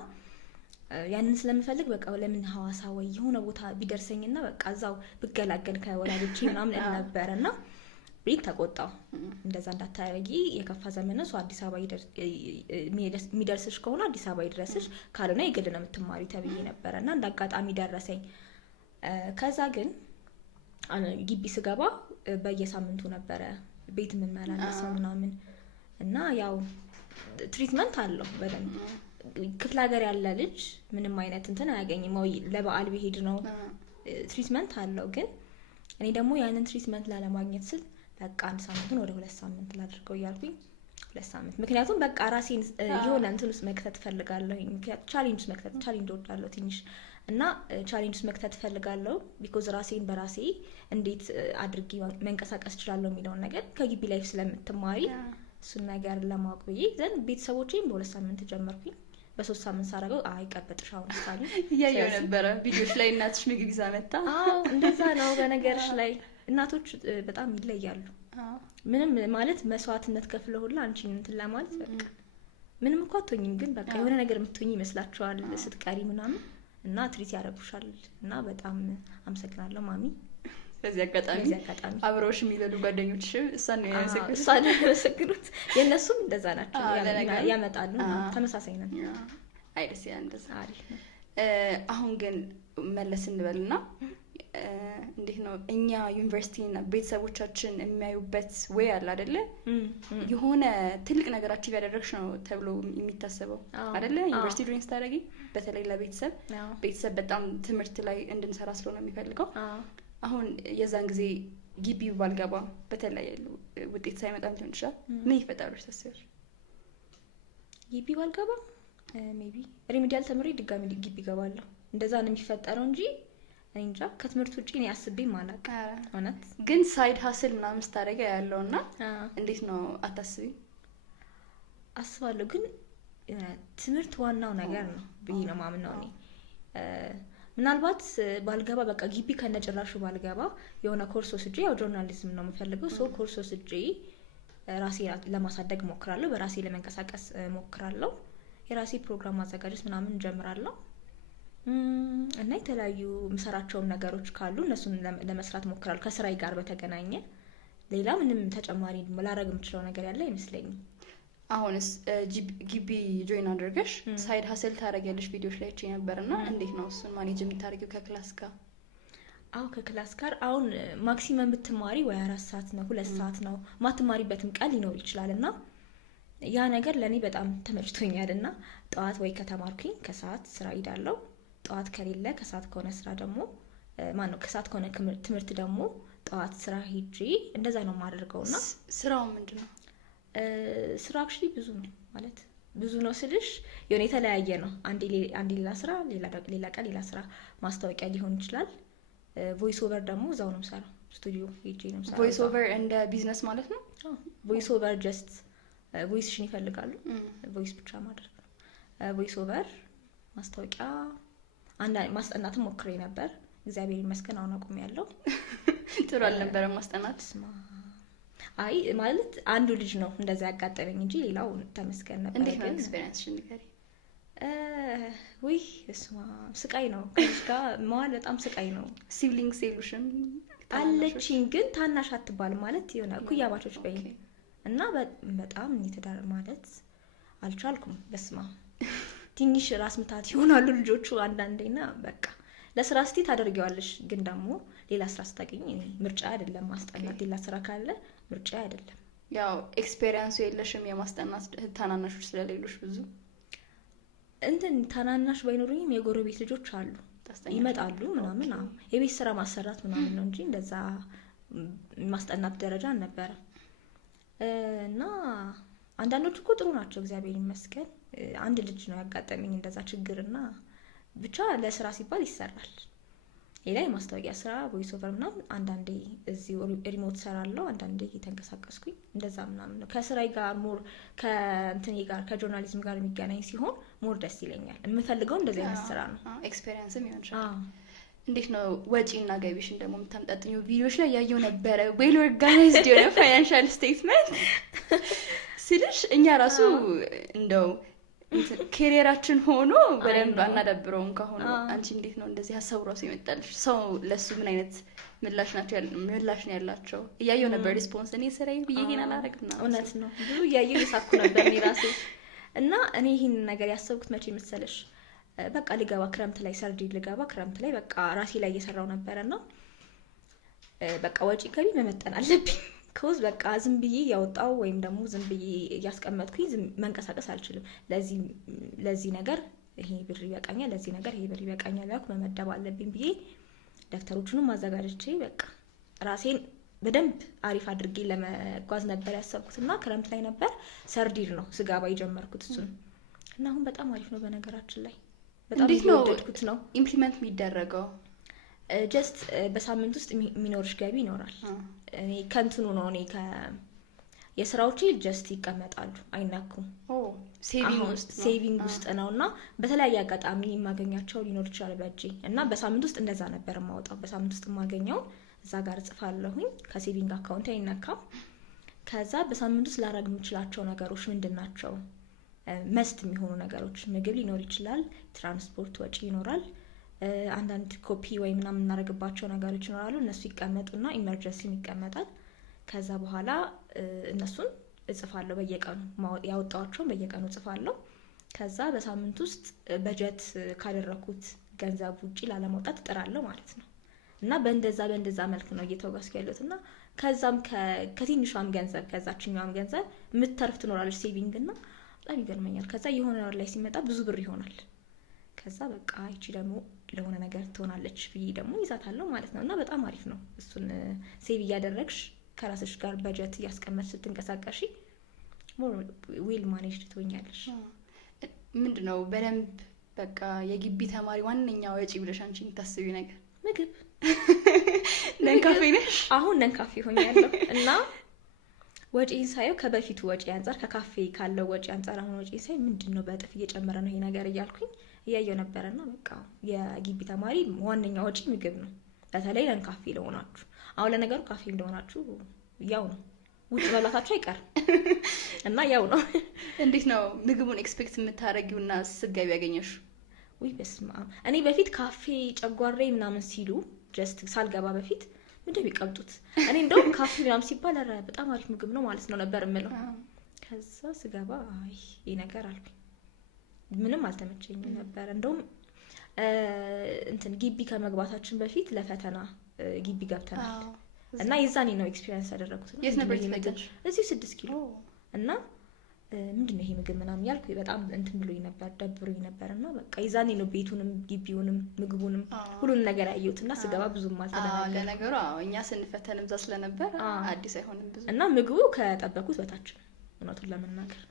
ያንን ስለምፈልግ በቃ ለምን ሐዋሳ ወይ የሆነ ቦታ ቢደርሰኝና በቃ እዛው ብገላገል ከወላጆቼ ምናምን ነበርና ቤት ተቆጣው። እንደዛ እንዳታረጊ የከፋ ዘመን ነው አዲስ አበባ የሚደርስሽ ከሆነ አዲስ አበባ ይድረስሽ፣ ካልሆነ የግል ነው የምትማሪ ተብዬ ነበርና እንዳጋጣሚ ደረሰኝ። ከዛ ግን ግቢ ስገባ በየሳምንቱ ነበረ ቤት የምመላለሰው ምናምን እና ያው ትሪትመንት አለው በደንብ። ክፍለ ሀገር ያለ ልጅ ምንም አይነት እንትን አያገኝም። ወይ ለበዓል ቢሄድ ነው ትሪትመንት አለው። ግን እኔ ደግሞ ያንን ትሪትመንት ላለማግኘት ስል በቃ አንድ ሳምንቱን ወደ 2 ሳምንት ላድርገው እያልኩኝ 2 ሳምንት። ምክንያቱም በቃ ራሴን የሆነ እንትን ውስጥ መክተት ፈልጋለሁ። ምክንያቱም ቻሌንጅ እወዳለሁ ትንሽ እና ቻሌንጅ ውስጥ መክተት ፈልጋለሁ። ቢኮዝ ራሴን በራሴ እንዴት አድርጌ መንቀሳቀስ እችላለሁ የሚለውን ነገር ከግቢ ላይፍ ስለምትማሪ እሱን ነገር ለማወቅ ብዬ ዘንድ ቤተሰቦቼም በ2 ሳምንት ጀመርኩኝ። በ3 ሳምንት ሳረገው ቀበጥሽ አሁን ስታሉ ያየው ነበረ ቪዲዮሽ ላይ እናትሽ ምግብ ይዛ መጣ። እንደዛ ነው በነገርሽ ላይ እናቶች በጣም ይለያሉ። ምንም ማለት መስዋዕትነት ከፍለው ሁሉ አንቺን እንትን ለማለት በቃ ምንም እኮ አትሆኝም፣ ግን በቃ የሆነ ነገር የምትሆኝ ይመስላችኋል ስትቀሪ ምናምን እና ትሪት ያደርጉሻል እና በጣም አመሰግናለሁ ማሚ። በዚህ አጋጣሚ አብረውሽ የሚበሉ ጓደኞች እሷን ያመሰግኑት። የእነሱም እንደዛ ናቸው ያመጣሉ። ተመሳሳይ ነን። አይ ደስ ይላል እንደዛ። አሁን ግን መለስ እንበልና እንዴት ነው እኛ ዩኒቨርሲቲና ቤተሰቦቻችን የሚያዩበት ወይ አለ አይደለ? የሆነ ትልቅ ነገር አቺቭ ያደረግሽ ነው ተብሎ የሚታሰበው አይደለ? ዩኒቨርሲቲ ጆይን ስታደርጊ በተለይ ቤተሰብ በጣም ትምህርት ላይ እንድንሰራ ስለሆነ የሚፈልገው። አሁን የዛን ጊዜ ግቢው ባልገባ በተለይ ውጤት ሳይመጣም ሊሆን ይችላል ምን ይፈጠራል ታስቢያለሽ? ግቢ ባልገባ ሜቢ ሪሚዲያል ተምሬ ድጋሚ ግቢ ገባለሁ እንደዛ ነው የሚፈጠረው እንጂ እንጃ ከትምህርት ውጪ ነው ያስብኝ ማለት እውነት። ግን ሳይድ ሀስል ምናምን ስታደርጊ ያለውና እንዴት ነው አታስቢ? አስባለሁ ግን ትምህርት ዋናው ነገር ነው ብዬ ነው ማምነው እኔ። ምናልባት ባልገባ በቃ ግቢ ከነጭራሹ ባልገባ የሆነ ኮርስ ወስጄ ያው ጆርናሊዝም ነው የምፈልገው ኮርስ ወስጄ ራሴ ለማሳደግ ሞክራለሁ፣ በራሴ ለመንቀሳቀስ ሞክራለሁ፣ የራሴ ፕሮግራም ማዘጋጀት ምናምን ጀምራለሁ እና የተለያዩ ምሰራቸውም ነገሮች ካሉ እነሱን ለመስራት ሞክራለሁ ከስራዬ ጋር በተገናኘ። ሌላ ምንም ተጨማሪ ላረግ የምችለው ነገር ያለ አይመስለኝም። አሁንስ ግቢ ጆይን አድርገሽ ሳይድ ሀስል ታረጊያለሽ ቪዲዮሽ ላይ እቺ ነበርና እንዴት ነው እሱን ማኔጅ የምታረጊው ከክላስ ጋር? አው ከክላስ ጋር አሁን ማክሲመም ብትማሪ ወይ 4 ሰዓት ነው 2 ሰዓት ነው ማትማሪበትም ቀን ሊኖር ይችላልና ያ ነገር ለኔ በጣም ተመችቶኛልና ጠዋት ወይ ከተማርኩኝ ከሰዓት ስራ ሄዳለሁ። ጠዋት ከሌለ ከሰዓት ከሆነ ስራ ደግሞ ከሰዓት ከሆነ ትምህርት ደግሞ ጠዋት ስራ ሄጄ እንደዛ ነው የማደርገውና ስራው ምንድነው? ስራ አክቹሊ ብዙ ነው ማለት ብዙ ነው ስልሽ የሆነ የተለያየ ነው። አንዴ ሌላ ስራ፣ ሌላ ቀን ሌላ ስራ፣ ማስታወቂያ ሊሆን ይችላል። ቮይስ ኦቨር ደግሞ እዛው ነው የምሰራው፣ ስቱዲዮ ሄጄ ነው የምሰራው። ቮይስ ኦቨር እንደ ቢዝነስ ማለት ነው? ቮይስ ኦቨር ጀስት ቮይስሽን ይፈልጋሉ፣ ቮይስ ብቻ ማድረግ ነው። ቮይስ ኦቨር ማስታወቂያ ማስጠናትም ሞክሬ ነበር። እግዚአብሔር ይመስገን አሁን አቁሜያለሁ። ጥሩ አልነበረም ማስጠናት? አይ ማለት አንዱ ልጅ ነው እንደዛ ያጋጠመኝ እንጂ ሌላው ተመስገን ነበር። እንዴት ነው ኤክስፒሪየንስሽን ንገሪ? ወይ እስማ ስቃይ ነው። ከልጅ ጋር መዋል በጣም ስቃይ ነው። ሲብሊንግ ሴሉሽን አለችኝ ግን ታናሽ አትባል ማለት የሆነ ኩያባቾች በይ እና በጣም የተዳር ማለት አልቻልኩም። በስማ ትንሽ ራስ ምታት ይሆናሉ ልጆቹ አንዳንዴና በቃ ለስራ ስቲ ታደርጊዋለሽ፣ ግን ደግሞ ሌላ ስራ ስታገኝ ምርጫ አይደለም ማስጠናት። ሌላ ስራ ካለ ምርጫ አይደለም። ያው ኤክስፒሪየንሱ የለሽም የማስጠናት ታናናሾች ስለሌሎች ብዙ እንትን ታናናሽ ባይኖሩኝም የጎረቤት ልጆች አሉ ይመጣሉ ምናምን። አዎ የቤት ስራ ማሰራት ምናምን ነው እንጂ እንደዛ ማስጠናት ደረጃ አልነበረም። እና አንዳንዶቹ እኮ ጥሩ ናቸው እግዚአብሔር ይመስገን። አንድ ልጅ ነው ያጋጠመኝ እንደዛ ችግርና ብቻ ለስራ ሲባል ይሰራል። ሌላ የማስታወቂያ ስራ ቮይስ ኦቨር ምናምን አንዳንዴ እዚህ ሪሞት ሰራለሁ፣ አንዳንዴ እየተንቀሳቀስኩኝ እንደዛ ምናምን ነው። ከስራዬ ጋር ሞር ከእንትኔ ጋር ከጆርናሊዝም ጋር የሚገናኝ ሲሆን ሞር ደስ ይለኛል። የምፈልገው እንደዚህ አይነት ስራ ነው። ኤክስፒሪየንስም ይሆንሻል። እንዴት ነው ወጪና ገቢሽን ደግሞ የምታምጣጥኙ? ቪዲዮዎች ላይ ያየው ነበረ ዌል ኦርጋናይዝድ የሆነ ፋይናንሻል ስቴትመንት ስልሽ እኛ ራሱ እንደው ኬሪየራችን ሆኖ በደንብ አናዳብረውም ከሆነ አንቺ እንዴት ነው እንደዚህ ሀሳቡ ራሱ ይመጣልሽ? ሰው ለሱ ምን አይነት ምላሽ ነው ያላቸው? እያየው ነበር ሪስፖንስ። እኔ ስራዬ ብዬ ይሄን አላረግም ነው። እውነት ነው ብዙ እያየው የሳኩ ነበር እኔ ራሴ። እና እኔ ይሄን ነገር ያሰብኩት መቼ መሰለሽ? በቃ ልገባ ክረምት ላይ ሰርዲ ልገባ ክረምት ላይ በቃ ራሴ ላይ እየሰራው ነበርና በቃ ወጪ ገቢ መመጠን አለብኝ። ኮዝ በቃ ዝም ብዬ ያወጣው ወይም ደግሞ ዝም ብዬ ያስቀመጥኩኝ መንቀሳቀስ አልችልም። ለዚህ ነገር ይሄ ብር ይበቃኛል፣ ለዚህ ነገር ይሄ ብር ይበቃኛል ያልኩ መመደብ አለብኝ ብዬ ደፍተሮቹንም አዘጋጅቼ በቃ ራሴን በደንብ አሪፍ አድርጌ ለመጓዝ ነበር ያሰብኩትና ክረምት ላይ ነበር ሰርዲር ነው ስጋባ የጀመርኩት እሱን እና አሁን በጣም አሪፍ ነው። በነገራችን ላይ በጣም እየወደድኩት ነው። ኢምፕሊመንት የሚደረገው ጀስት በሳምንት ውስጥ የሚኖርሽ ገቢ ይኖራል። እኔ ከንትኑ ነው እኔ የስራዎቼ ጀስት ይቀመጣሉ አይናኩም። ሴቪንግ ውስጥ ነውና በተለያየ አጋጣሚ የማገኛቸው ሊኖር ይችላል በእጄ እና በሳምንት ውስጥ እንደዛ ነበር የማወጣው። በሳምንት ውስጥ የማገኘው እዛ ጋር እጽፋለሁኝ። ከሴቪንግ አካውንት አይነካም። ከዛ በሳምንት ውስጥ ላደርግ የምችላቸው ነገሮች ምንድናቸው? መስት የሚሆኑ ነገሮች ምግብ ሊኖር ይችላል፣ ትራንስፖርት ወጪ ይኖራል፣ አንዳንድ ኮፒ ወይ ምናምን የምናደርግባቸው ነገሮች ይኖራሉ። እነሱ ይቀመጡና ኢመርጀንሲም ይቀመጣል። ከዛ በኋላ እነሱን እጽፋለሁ በየቀኑ ያወጣኋቸውን በየቀኑ እጽፋለሁ። ከዛ በሳምንት ውስጥ በጀት ካደረኩት ገንዘብ ውጪ ላለማውጣት እጥራለሁ ማለት ነው። እና በእንደዛ መልክ ነው እየተጓዝኩ ያለሁት እና ከዛም ከትንሿም ገንዘብ ከዛችኛዋም ገንዘብ የምትተርፍ ትኖራለች ሴቪንግ እና በጣም ይገርመኛል። ከዛ የሆነ ወር ላይ ሲመጣ ብዙ ብር ይሆናል። ከዛ በቃ እቺ ደግሞ ለሆነ ነገር ትሆናለች ብዬ ደግሞ ይዛታለሁ ማለት ነው። እና በጣም አሪፍ ነው። እሱን ሴቭ እያደረግሽ ከራስሽ ጋር በጀት እያስቀመጥሽ ስትንቀሳቀሺ ሞር ዌል ማኔጅድ ትሆኛለሽ። ምንድነው በደንብ በቃ የግቢ ተማሪ ዋነኛ ወጪ ብለሽ አንቺ የምታስቢው ነገር? ምግብ ነንካፌ ነሽ? አሁን ነንካፌ ሆኛለሁ እና ወጪን ሳየው ከበፊቱ ወጪ አንፃር ከካፌ ካለው ወጪ አንፃር አሁን ወጪን ሳይ ምንድነው በእጥፍ እየጨመረ ነው ይሄ ነገር እያልኩኝ እያየው ነበርና በቃ የግቢ ተማሪ ዋነኛ ወጪ ምግብ ነው። በተለይ ለንካፌ ለሆናችሁ አሁን ለነገሩ ካፌ እንደሆናችሁ ያው ነው ውጭ መብላታችሁ አይቀርም እና ያው ነው። እንዴት ነው ምግቡን ኤክስፔክት የምታረጊውና ስትገቢ ያገኘሽው? ወይ በስመ አብ እኔ በፊት ካፌ ጨጓሬ ምናምን ሲሉ ጀስት ሳልገባ በፊት ምንድነው የሚቀምጡት? እኔ እንደውም ካፌ ምናምን ሲባል ኧረ በጣም አሪፍ ምግብ ነው ማለት ነው ነበር የምለው። ከዛ ስገባ አይ ይሄ ነገር አልኩኝ ምንም አልተመቸኝም ነበር። እንደውም እንትን ግቢ ከመግባታችን በፊት ለፈተና ግቢ ገብተናል እና የዛኔ ነው ኤክስፒሪየንስ ያደረኩት። የት ነበር የተፈተንሽ? እዚሁ 6 ኪሎ እና ምንድነው ይሄ ምግብ ምናምን ያልኩ በጣም እንትን ብሎኝ ነበር፣ ደብሮኝ ነበርና በቃ ይዛኔ ነው ቤቱንም ግቢውንም ምግቡንም ሁሉን ነገር ያየሁትና ስገባ ብዙም አልተደናገርኩም። ለነገሩ እኛ ስንፈተንም እዛ ስለነበር አዲስ አይሆንም ብዙ እና ምግቡ ከጠበቁት በታች ነው እውነቱን ለመናገር።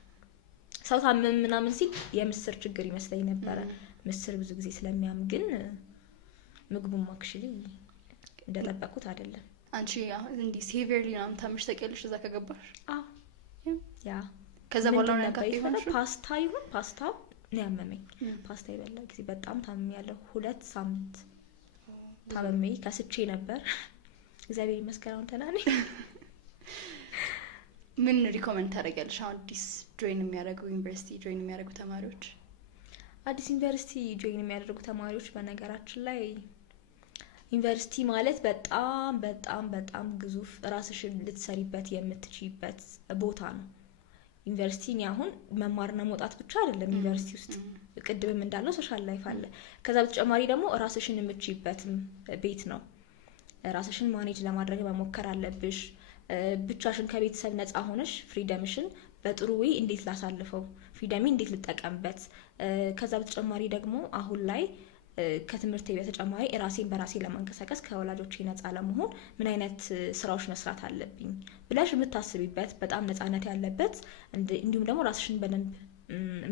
ሰው ታመም ምናምን ሲል የምስር ችግር ይመስለኝ ነበረ፣ ምስር ብዙ ጊዜ ስለሚያም፣ ግን ምግቡም አክቹሊ እንደጠበቁት አይደለም። አንቺ አሁን እንዲህ ሴቪርሊ ምናምን ታምሽ ታውቂያለሽ እዛ ከገባሽ? ያ ከዛ በኋላ ነው ፓስታው ነው ያመመኝ። ፓስታ የበላ ጊዜ በጣም ታምሜያለሁ። 2 ሳምንት ታመሜ ከስቼ ነበር። እግዚአብሔር ይመስገን አሁን ደህና ነኝ። ምን ሪኮመንድ ታደርጊያለሽ አሁን አዲስ ጆይን የሚያደርጉ ዩኒቨርሲቲ ጆይን የሚያደርጉ ተማሪዎች? አዲስ ዩኒቨርሲቲ ጆይን የሚያደርጉ ተማሪዎች በነገራችን ላይ ዩኒቨርሲቲ ማለት በጣም በጣም በጣም ግዙፍ ራስሽን ልትሰሪበት የምትችይበት ቦታ ነው። ዩኒቨርሲቲ አሁን መማርና መውጣት ብቻ አይደለም። ዩኒቨርሲቲ ውስጥ ቅድምም እንዳለው ሶሻል ላይፍ አለ። ከዛ በተጨማሪ ደግሞ ራስሽን የምትችይበትም ቤት ነው። ራስሽን ማኔጅ ለማድረግ መሞከር አለብሽ። ብቻሽን ከቤተሰብ ነፃ ሆነሽ ፍሪደምሽን በጥሩ ወይ እንዴት ላሳልፈው፣ ፍሪደሚ እንዴት ልጠቀምበት። ከዛ በተጨማሪ ደግሞ አሁን ላይ ከትምህርቴ በተጨማሪ ራሴን በራሴ ለማንቀሳቀስ ከወላጆቼ ነፃ ለመሆን ምን አይነት ስራዎች መስራት አለብኝ ብለሽ የምታስቢበት በጣም ነፃነት ያለበት እንዲሁም ደግሞ ራስሽን በደንብ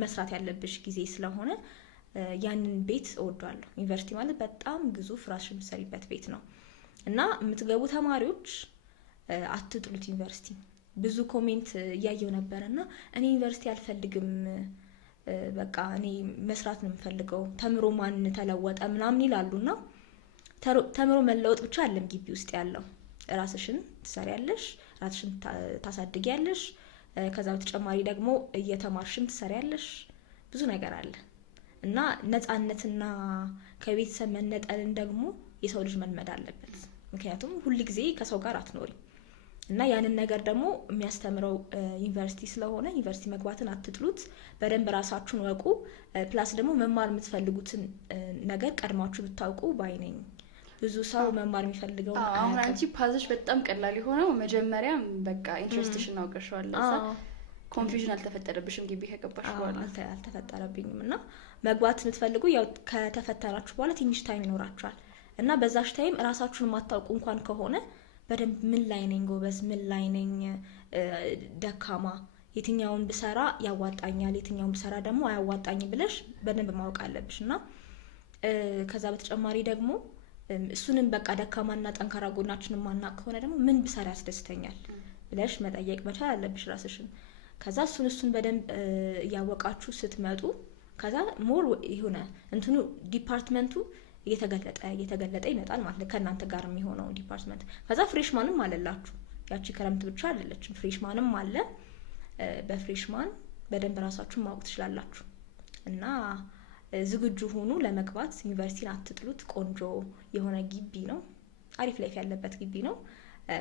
መስራት ያለብሽ ጊዜ ስለሆነ ያንን ቤት እወዳለሁ። ዩኒቨርሲቲ ማለት በጣም ግዙፍ ራስሽን የምትሰሪበት ቤት ነው እና የምትገቡ ተማሪዎች አትጥሉት። ዩኒቨርሲቲ ብዙ ኮሜንት እያየው ነበርና እኔ ዩኒቨርሲቲ አልፈልግም፣ በቃ እኔ መስራት ነው የምፈልገው፣ ተምሮ ማን ተለወጠ ምናምን ይላሉና ተምሮ መለወጥ ብቻ አይደለም ግቢ ውስጥ ያለው፣ ራስሽን ትሰሪያለሽ፣ ራስሽን ታሳድጊያለሽ። ከዛ በተጨማሪ ደግሞ እየተማርሽም ትሰሪያለሽ። ብዙ ነገር አለ እና ነፃነትና ከቤተሰብ መነጠልን ደግሞ የሰው ልጅ መልመድ አለበት። ምክንያቱም ሁሉ ጊዜ ከሰው ጋር አትኖሪ እና ያንን ነገር ደግሞ የሚያስተምረው ዩኒቨርሲቲ ስለሆነ ዩኒቨርሲቲ መግባትን አትጥሉት። በደንብ ራሳችሁን ወቁ። ፕላስ ደግሞ መማር የምትፈልጉትን ነገር ቀድማችሁ ብታውቁ ባይ ነኝ። ብዙ ሰው መማር የሚፈልገው አሁን አንቺ ፓዝሽ በጣም ቀላል የሆነው መጀመሪያ በቃ ኢንትረስትሽን አውቀሽዋል። ለዛ ኮንፊውዥን አልተፈጠረብሽም ግቢ ከገባሽ በኋላ? አልተፈጠረብኝም። እና መግባት የምትፈልጉ ያው ከተፈተናችሁ በኋላ ትንሽ ታይም ይኖራችኋል እና በዛሽ ታይም ራሳችሁን ማታውቁ እንኳን ከሆነ በደንብ ምን ላይ ነኝ ጎበዝ፣ ምን ላይ ነኝ ደካማ፣ የትኛውን ብሰራ ያዋጣኛል፣ የትኛውን ብሰራ ደግሞ አያዋጣኝም ብለሽ በደንብ ማወቅ አለብሽ። እና ከዛ በተጨማሪ ደግሞ እሱንም በቃ ደካማና ጠንካራ ጎናችንን ማናቅ ከሆነ ደግሞ ምን ብሰራ ያስደስተኛል ብለሽ መጠየቅ መቻል አለብሽ ራስሽን። ከዛ እሱን በደንብ እያወቃችሁ ስትመጡ ከዛ ሞር የሆነ እንትኑ ዲፓርትመንቱ እየተገለጠ ይመጣል ማለት ነው፣ ከእናንተ ጋር የሚሆነው ዲፓርትመንት። ከዛ ፍሬሽማንም አለላችሁ፣ ያቺ ክረምት ብቻ አይደለችም፣ ፍሬሽማንም አለ። በፍሬሽማን በደንብ ራሳችሁን ማወቅ ትችላላችሁ እና ዝግጁ ሆኑ ለመግባት። ዩኒቨርሲቲን አትጥሉት። ቆንጆ የሆነ ግቢ ነው፣ አሪፍ ላይፍ ያለበት ግቢ ነው።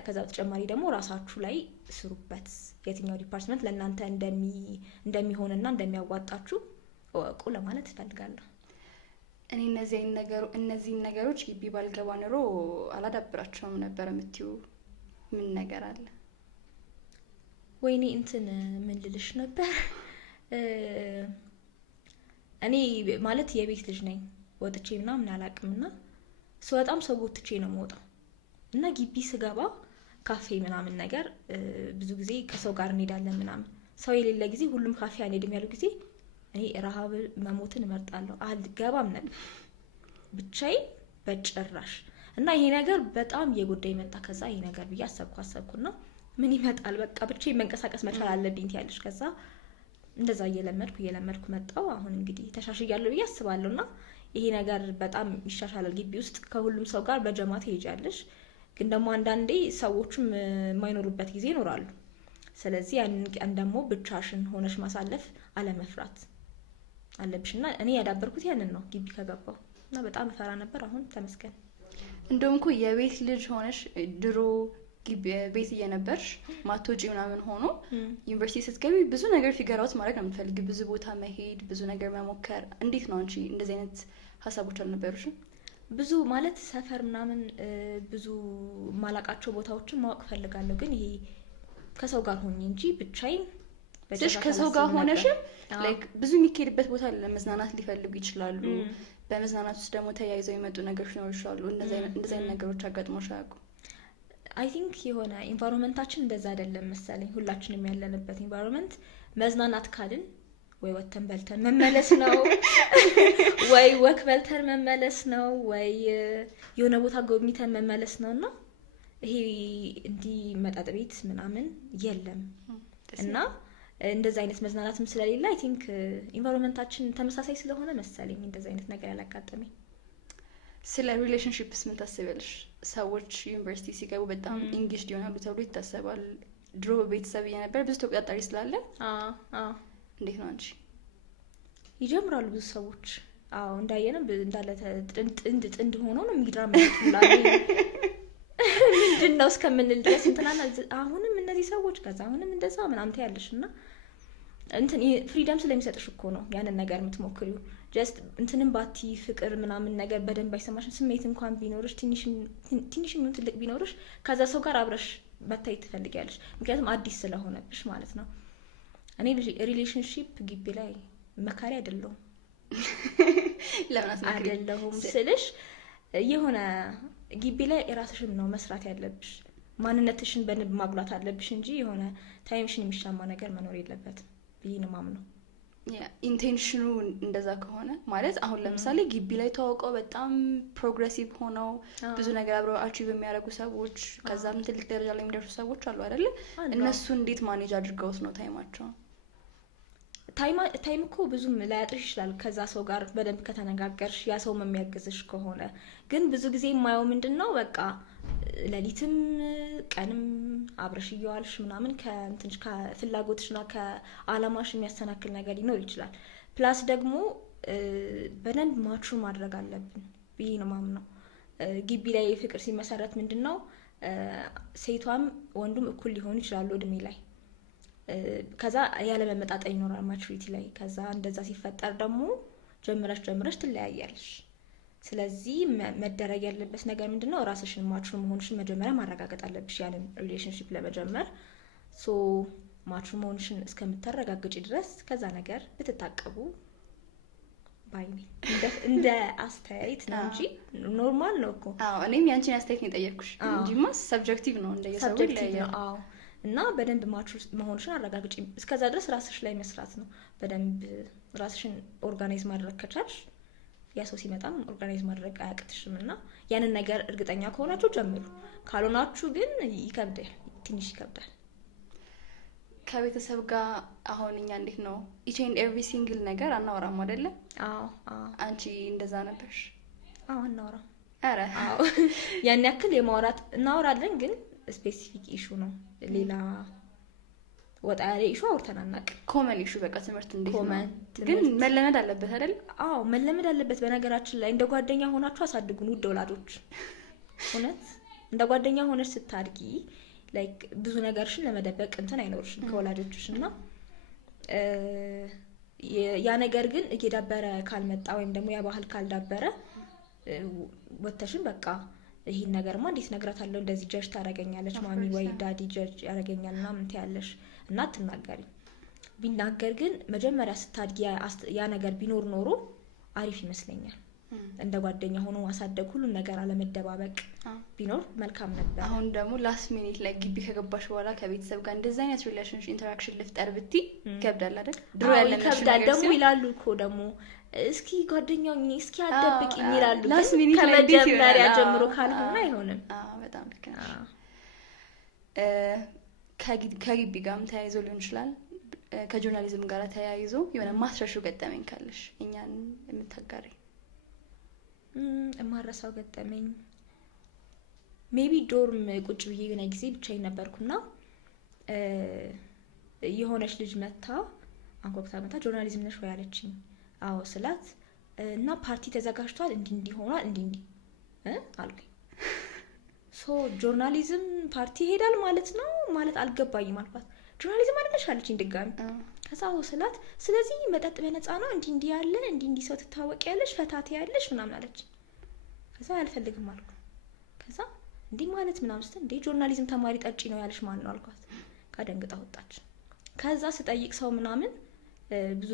ከዛ በተጨማሪ ደግሞ ራሳችሁ ላይ ስሩበት። የትኛው ዲፓርትመንት ለእናንተ እንደሚሆንና እንደሚያዋጣችሁ እወቁ ለማለት እፈልጋለሁ። እኔ እነዚህን ነገሮች ግቢ ባልገባ ኖሮ አላዳብራቸውም ነበር የምትዩ ምን ነገር አለ? ወይኔ እንትን ምን ልልሽ ነበር፣ እኔ ማለት የቤት ልጅ ነኝ፣ ወጥቼ ምናምን አላውቅምና ስወጣም ሰው ወጥቼ ነው የምወጣው እና ግቢ ስገባ ካፌ ምናምን ነገር ብዙ ጊዜ ከሰው ጋር እንሄዳለን ምናምን። ሰው የሌለ ጊዜ ሁሉም ካፌ አንሄድም ያለው ጊዜ እኔ ረሃብ መሞትን እመርጣለሁ። አልገባም ነበር ብቻዬን በጭራሽ። እና ይሄ ነገር በጣም እየጎዳኝ መጣ። ከዛ ይሄ ነገር ብዬ አሰብኩና ምን ይመጣል በቃ ብቻዬን መንቀሳቀስ መቻል አለብኝ ትያለሽ። ከዛ እንደዛ እየለመድኩ መጣው። አሁን እንግዲህ ተሻሽያለሁ ብዬ አስባለሁና ይሄ ነገር በጣም ይሻሻላል። ግቢ ውስጥ ከሁሉም ሰው ጋር በጀማ ትሄጃለሽ፣ ግን ደግሞ አንዳንዴ ሰዎችም የማይኖሩበት ጊዜ ይኖራሉ። ስለዚህ ያንን ቀን ደግሞ ብቻሽን ሆነሽ ማሳለፍ አለመፍራት አለብሽና እኔ ያዳበርኩት ያንን ነው ግቢ ከገባው እና በጣም ፈራ ነበር። አሁን ተመስገን። እንደውም እኮ የቤት ልጅ ሆነሽ ድሮ ቤት እየነበርሽ ማትወጪ ምናምን ሆኖ ዩኒቨርሲቲ ስትገቢ ብዙ ነገር ፊገር አውት ማድረግ ነው የምትፈልጊው፣ ብዙ ቦታ መሄድ፣ ብዙ ነገር መሞከር። እንዴት ነው አንቺ እንደዚህ አይነት ሀሳቦች አልነበሩሽም? ብዙ ማለት ሰፈር ምናምን ብዙ ማላቃቸው ቦታዎችን ማወቅ ፈልጋለሁ፣ ግን ይሄ ከሰው ጋር ሆኜ እንጂ ብቻዬን ስለሽ ከሰው ጋር ሆነሽም ላይክ ብዙ የሚኬድበት ቦታ ለመዝናናት ሊፈልጉ ይችላሉ። በመዝናናት ውስጥ ደግሞ ተያይዘው የመጡ ነገሮች ነው ይችላሉ። እንደዚህ አይነት ነገሮች አጋጥሞሽ አያውቁም? አይ ቲንክ የሆነ ኢንቫይሮንመንታችን እንደዛ አይደለም መሰለኝ። ሁላችንም ያለንበት ኢንቫይሮንመንት መዝናናት ካልን ወይ ወተን በልተን መመለስ ነው ወይ ወክ በልተን መመለስ ነው ወይ የሆነ ቦታ ጎብኝተን መመለስ ነውና ይሄ እንዲህ መጠጥ ቤት ምናምን የለም። እና እንደዚህ አይነት መዝናናትም ስለሌለ አይ ቲንክ ኢንቫይሮንመንታችን ተመሳሳይ ስለሆነ መሰለኝ እንደዚህ አይነት ነገር ያላጋጠመኝ። ስለ ሪሌሽንሺፕስ ምን ታስቢያለሽ? ሰዎች ዩኒቨርሲቲ ሲገቡ በጣም ኢንጌጅድ ይሆናሉ ተብሎ ይታሰባል። ድሮ ቤተሰብ እየነበር ብዙ ተቆጣጣሪ ስላለ እንዴት ነው አንቺ? ይጀምራሉ ብዙ ሰዎች እንዳየንም እንዳለ ጥንድ ሆኖ ነው የሚድራማቱላሉ ምንድን ነው እስከምንል ድረስ እንትናና አሁንም እነዚህ ሰዎች ከዛ አሁንም እንደዛ ምናምን ታያለሽ። እና እንትን ፍሪደም ስለሚሰጥሽ እኮ ነው ያንን ነገር የምትሞክሪው። ጀስት እንትንም ባቲ ፍቅር ምናምን ነገር በደንብ አይሰማሽም። ስሜት እንኳን ቢኖርሽ ትንሽም ትልቅ ቢኖርሽ ከዛ ሰው ጋር አብረሽ መታየት ትፈልጊያለሽ፣ ምክንያቱም አዲስ ስለሆነብሽ ማለት ነው። እኔ ሪሌሽንሺፕ ግቢ ላይ መካሪ አይደለሁም አይደለሁም ስልሽ የሆነ ግቢ ላይ የራስሽን ነው መስራት ያለብሽ፣ ማንነትሽን በንብ ማጉላት አለብሽ እንጂ የሆነ ታይምሽን የሚሻማ ነገር መኖር የለበትም ብዬ ነው የማምነው። ኢንቴንሽኑ እንደዛ ከሆነ ማለት አሁን ለምሳሌ ግቢ ላይ ተዋውቀው በጣም ፕሮግሬሲቭ ሆነው ብዙ ነገር አብረው አቺቭ የሚያደርጉ ሰዎች ከዛም ትልቅ ደረጃ ላይ የሚደርሱ ሰዎች አሉ አይደለ? እነሱ እንዴት ማኔጅ አድርገውት ነው ታይማቸው? ታይም እኮ ብዙም ላያጥርሽ ይችላል ከዛ ሰው ጋር በደንብ ከተነጋገርሽ ያ ሰው የሚያግዝሽ ከሆነ። ግን ብዙ ጊዜ የማየው ምንድነው በቃ ሌሊትም ቀንም አብረሽ እየዋልሽ ምናምን ከእንትንሽ ከፍላጎትሽና ከአላማሽ የሚያሰናክል ነገር ሊኖር ይችላል። ፕላስ ደግሞ በደንብ ማቹር ማድረግ አለብን ብዬ ነው የማምነው። ግቢ ላይ ፍቅር ሲመሰረት ምንድነው ሴቷም ወንዱም እኩል ሊሆኑ ይችላሉ እድሜ ላይ። ከዛ ያለ መመጣጠን ይኖራል ማቹሪቲ ላይ። ከዛ እንደዛ ሲፈጠር ደግሞ ጀምረሽ ትለያያለሽ። ስለዚህ መደረግ ያለበት ነገር ምንድነው ራስሽን ማቹር መሆንሽን መጀመሪያ ማረጋገጥ አለብሽ ያንን ሪሌሽንሺፕ ለመጀመር። ሶ ማቹር መሆንሽን እስከምታረጋግጪ ድረስ ከዛ ነገር ብትታቀቡ ባይኔ እንደ አስተያየት ነው እንጂ ኖርማል ነው እኮ። እኔም ያንቺን አስተያየት ነው የጠየቅኩሽ እንጂማ ሰብጀክቲቭ ነው እንደየሰው ይለያያል። እና በደንብ ማቹር መሆንሽን አረጋግጪ። እስከዛ ድረስ ራስሽ ላይ መስራት ነው። በደንብ ራስሽን ኦርጋናይዝ ማድረግ ከቻልሽ ያ ሰው ሲመጣም ኦርጋናይዝ ማድረግ አያቅትሽም። እና ያንን ነገር እርግጠኛ ከሆናችሁ ጀምሩ። ካልሆናችሁ ግን ይከብዳል፣ ትንሽ ይከብዳል። ከቤተሰብ ጋር አሁን እኛ እንዴት ነው ኢች ኤንድ ኤቭሪ ሲንግል ነገር አናወራም አይደለ? አንቺ እንደዛ ነበርሽ? አናወራም። ኧረ ያን ያክል የማውራት እናወራለን ግን ስፔሲፊክ ኢሹ ነው። ሌላ ወጣ ያለ ኢሹ አውርተን አናውቅም። ኮመን ኢሹ በቃ ትምህርት እንዴት ነው ግን መለመድ አለበት አይደል? መለመድ አለበት። በነገራችን ላይ እንደ ጓደኛ ሆናችሁ አሳድጉን ውድ ወላጆች። እውነት እንደ ጓደኛ ሆነሽ ስታድጊ ላይክ ብዙ ነገርሽን ለመደበቅ እንትን አይኖርሽም ከወላጆችሽ። እና ያ ነገር ግን እየዳበረ ካልመጣ ወይም ደግሞ ያ ባህል ካልዳበረ ወተሽን በቃ ይሄን ነገርማ እንዴት ነግራታለሁ እንደዚህ ጀጅ ታረጋኛለች ማሚ ወይ ዳዲ ጀጅ ያረጋኛል ምናምን ትያለሽ እና አትናገሪ። ቢናገር ግን መጀመሪያ ስታድጊ ያ ነገር ቢኖር ኖሮ አሪፍ ይመስለኛል። እንደ ጓደኛ ሆኖ ማሳደግ ሁሉን ነገር አለመደባበቅ ቢኖር መልካም ነበር። አሁን ደግሞ ላስት ሚኒት ላይ ግቢ ከገባሽ በኋላ ከቤተሰብ ጋር እንደዛ አይነት ሪሌሽንሺፕ ኢንተራክሽን ልፍጠር ብትይ ይከብዳል አይደል? ድሮ ያለነሽ ይከብዳል። ደግሞ ይላሉ እኮ ደግሞ እስኪ ጓደኛው እስኪ አደብቂኝ ይላሉ። ከመጀመሪያ ጀምሮ ካልሆነ አይሆንም። በጣም ልክ ነሽ። ከግቢ ጋርም ተያይዞ ሊሆን ይችላል፣ ከጆርናሊዝም ጋር ተያይዞ የሆነ ማስረሹ ገጠመኝ ካለሽ እኛን የምታጋሪ? የማረሳው ገጠመኝ ሜቢ ዶርም ቁጭ ብዬ የሆነ ጊዜ ብቻዬን ነበርኩና የሆነች ልጅ መታ አንኳኩታ መታ ጆርናሊዝም ነሽ ወይ አለችኝ። አዎ ስላት እና ፓርቲ ተዘጋጅቷል እንዲህ ሆኗል እንዲህ አልኩኝ። ሶ ጆርናሊዝም ፓርቲ ይሄዳል ማለት ነው ማለት አልገባኝም አልኳት። ጆርናሊዝም አይደለሽ አለችኝ ድጋሚ። ከዛ አዎ ስላት ስለዚህ መጠጥ በነፃ ነው እንዲህ ያለ እንዲህ ሰው ትታወቂያለሽ ፈታቴ ያለሽ ምናምን አለች። ከዛ አልፈልግም አልኩ። ከዛ እንዲህ ማለት ምናምን ስትል እንዴ ጆርናሊዝም ተማሪ ጠጪ ነው ያለሽ ማን ነው አልኳት። ካደንግጣ ወጣች። ከዛ ስጠይቅ ሰው ምናምን ብዙ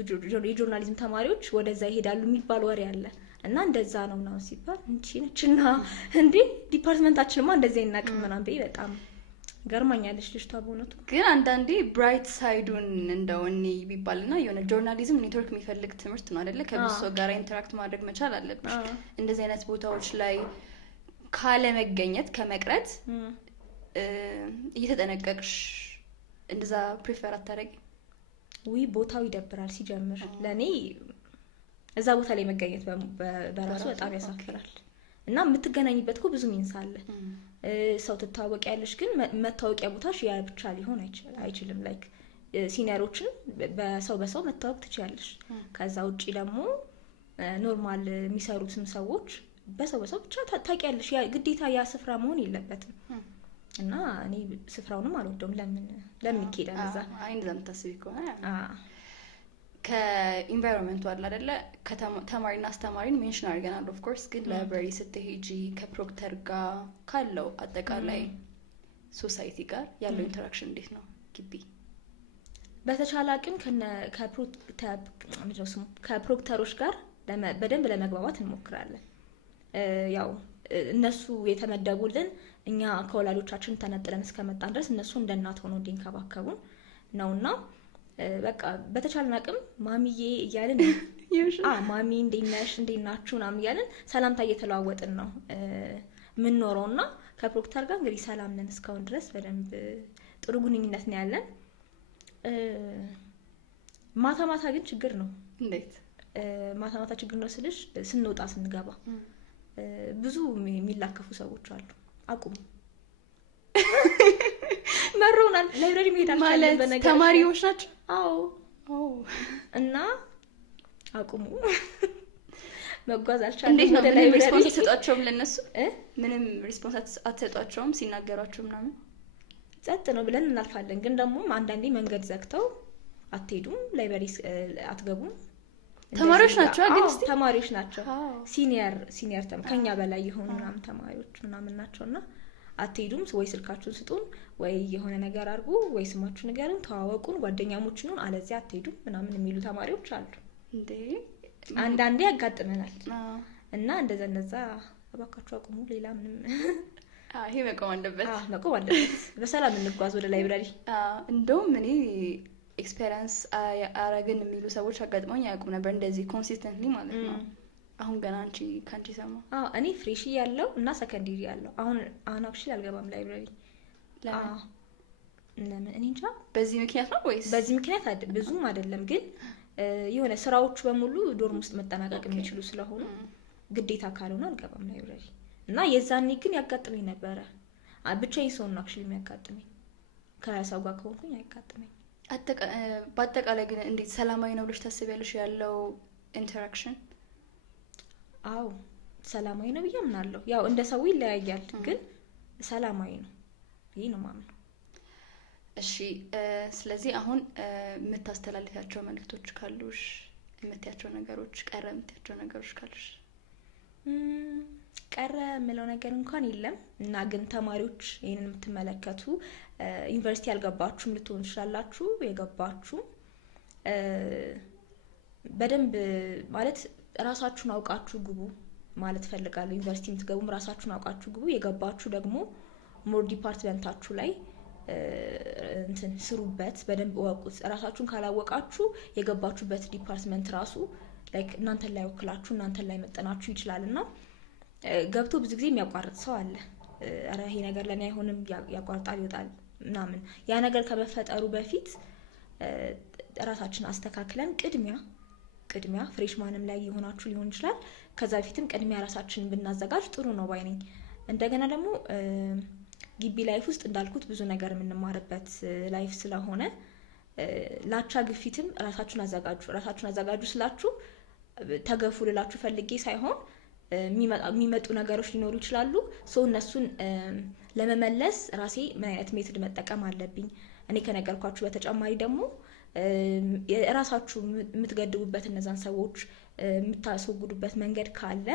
የጆርናሊዝም ተማሪዎች ወደዛ ይሄዳሉ የሚባል ወሬ አለ እና እንደዛ ነው ምናምን ሲባል እንቺ ነችና እንዴ ዲፓርትመንታችንማ እንደዚህ አይናቅም ምናምን በይ በጣም ገርማኛለች ልጅቷ በእውነቱ። ግን አንዳንዴ ብራይት ሳይዱን እንደው እኔ ቢባልና የሆነ ጆርናሊዝም ኔትወርክ የሚፈልግ ትምህርት ነው አይደለ? ከብዙ ሰው ጋር ኢንተራክት ማድረግ መቻል አለብሽ። እንደዚህ አይነት ቦታዎች ላይ ካለ መገኘት ከመቅረት እየተጠነቀቅሽ እንደዛ ፕሪፈር አታረጊ? ቦታው ይደብራል ሲጀምር። ለኔ እዛ ቦታ ላይ መገኘት በራሱ በጣም ያሳፍራል። እና የምትገናኝበት እኮ ብዙ ሚንስ አለ። ሰው ትታወቂያለሽ፣ ግን መታወቂያ ቦታሽ ያ ብቻ ሊሆን አይችልም። ላይክ ሲኒየሮችን በሰው መታወቅ ትችያለሽ። ከዛ ውጪ ደግሞ ኖርማል የሚሰሩትም ሰዎች በሰው ብቻ ታውቂያለሽ። ያ ግዴታ ያ ስፍራ መሆን የለበትም። እና እኔ ስፍራውንም አልወደውም። ለምን ይኬዳል እዛ? አይ እንደዛ የምታስቢ ከሆነ ከኢንቫይሮንመንቱ አለ አይደለ? ተማሪና አስተማሪን ሜንሽን አድርገናል ኦፍ ኮርስ። ግን ላይብራሪ ስትሄጂ ከፕሮክተር ጋር ካለው አጠቃላይ ሶሳይቲ ጋር ያለው ኢንተራክሽን እንዴት ነው? ግቢ በተቻለ አቅም ከፕሮክተሮች ጋር በደንብ ለመግባባት እንሞክራለን። ያው እነሱ የተመደቡልን እኛ ከወላጆቻችን ተነጥለን እስከመጣን ድረስ እነሱ እንደ እናት ሆነው እንዲንከባከቡን ነውና በቃ በተቻለን አቅም ማሚዬ እያልን ማሚ እንዴት ነሽ እንዴት ናችሁ ምናምን እያልን ሰላምታ እየተለዋወጥን ነው የምንኖረውና ከፕሮክተር ጋር እንግዲህ ሰላም ነን እስካሁን ድረስ በደንብ ጥሩ ግንኙነት ነው ያለን። ማታ ግን ችግር ነው። እንዴት ማታ ችግር ነው ስልሽ ስንወጣ ስንገባ ብዙ የሚላከፉ ሰዎች አሉ። አቁሙ መሮናል። ላይብራሪ መሄዳችን ማለት ተማሪዎች ናቸው። አዎ እና አቁሙ መጓዝ አልቻለም። እንዴት ነው ምንም ሪስፖንስ አትሰጧቸውም? ለነሱ ምንም ሪስፖንስ አትሰጧቸውም? ሲናገሯቸው ምናምን ጸጥ ነው ብለን እናልፋለን። ግን ደግሞ አንዳንዴ መንገድ ዘግተው አትሄዱም፣ ላይብራሪ አትገቡም። ተማሪዎች ናቸው ግን ተማሪዎች ናቸው። ሲኒየር ከኛ በላይ የሆኑ ምናምን ተማሪዎች ምናምን ናቸውና አትሄዱም፣ ወይ ስልካችሁን ስጡን፣ ወይ የሆነ ነገር አድርጉ፣ ወይ ስማችሁ ንገሩን፣ ተዋወቁን፣ ጓደኛሞች ነን፣ አለዚያ አትሄዱም ምናምን የሚሉ ተማሪዎች አሉ። እንዴ አንዳንዴ ያጋጥመናል። እና እንደዛ እባካችሁ አቁሙ። ሌላ ምንም ይሄ መቆም አለበት። በሰላም እንጓዝ ወደ ላይብራሪ። እንደውም እኔ ኤክስፔሪንስ አረግን የሚሉ ሰዎች አጋጥመውኝ አያውቁም ነበር እንደዚህ ኮንሲስተንትሊ ማለት ነው። አሁን ገና ካንቺ ሰማ። እኔ ፍሬሽ ያለው እና ሰከንደሪ ያለው አሁን አክቹሊ አልገባም ላይብራሪ። ለምን እኔ እንጃ። በዚህ ምክንያት ነው ወይስ? በዚህ ምክንያት ብዙም አይደለም፣ ግን የሆነ ስራዎቹ በሙሉ ዶርም ውስጥ መጠናቀቅ የሚችሉ ስለሆኑ ግዴታ ካልሆነ አልገባም ላይብራሪ። እና የዛኔ ግን ያጋጥመኝ ነበረ። ብቻዬን ሰው ነው አክቹሊ የሚያጋጥመኝ፣ ከሰው ጋር ከሆንኩኝ አይጋጥመኝ። በአጠቃላይ ግን እንዴት ሰላማዊ ነው ብለሽ ታስቢያለሽ ያለው ኢንተራክሽን? አዎ ሰላማዊ ነው ብዬ አምናለሁ። ያው እንደ ሰው ይለያያል፣ ግን ሰላማዊ ነው ይሄ ነው ማምነው። እሺ ስለዚህ አሁን የምታስተላልፊያቸው መልእክቶች ካሉሽ፣ የምትያቸው ነገሮች፣ ቀረ የምትያቸው ነገሮች ካሉሽ? ቀረ የምለው ነገር እንኳን የለም። እና ግን ተማሪዎች ይሄንን የምትመለከቱ ዩኒቨርሲቲ ያልገባችሁም ልትሆኑ ትችላላችሁ፣ የገባችሁ በደንብ ማለት ራሳችሁን አውቃችሁ ግቡ ማለት ፈልጋለሁ። ዩኒቨርሲቲ የምትገቡም ራሳችሁን አውቃችሁ ግቡ። የገባችሁ ደግሞ ሞር ዲፓርትመንታችሁ ላይ ስሩበት፣ በደንብ እወቁት። ራሳችሁን ካላወቃችሁ የገባችሁበት ዲፓርትመንት ራሱ ላይክ እናንተን ላይ ወክላችሁ እናንተን ላይ መጠናችሁ ይችላልና ገብቶ ብዙ ጊዜ የሚያቋርጥ ሰው አለ። አረ ይሄ ነገር ለኔ አይሆንም፣ ያቋርጣል፣ ይወጣል ምናምን። ያ ነገር ከመፈጠሩ በፊት ራሳችንን አስተካክለን ቅድሚያ ፍሬሽማንም ላይ የሆናችሁ ሊሆን ይችላል፣ ከዛ በፊትም ቅድሚያ ራሳችንን ብናዘጋጅ ጥሩ ነው ባይ ነኝ። እንደገና ደግሞ ግቢ ላይፍ ውስጥ እንዳልኩት ብዙ ነገር የምንማርበት ላይፍ ስለሆነ ላቻ ግፊትም ራሳችሁን አዘጋጁ ስላችሁ ተገፉ ልላችሁ ፈልጌ ሳይሆን የሚመጡ ነገሮች ሊኖሩ ይችላሉ። እነሱን ለመመለስ ራሴ ምን አይነት ሜቶድ መጠቀም አለብኝ እኔ ከነገርኳችሁ በተጨማሪ ደግሞ ራሳችሁ የምትገድቡበት እነዛን ሰዎች የምታስወግዱበት መንገድ ካለ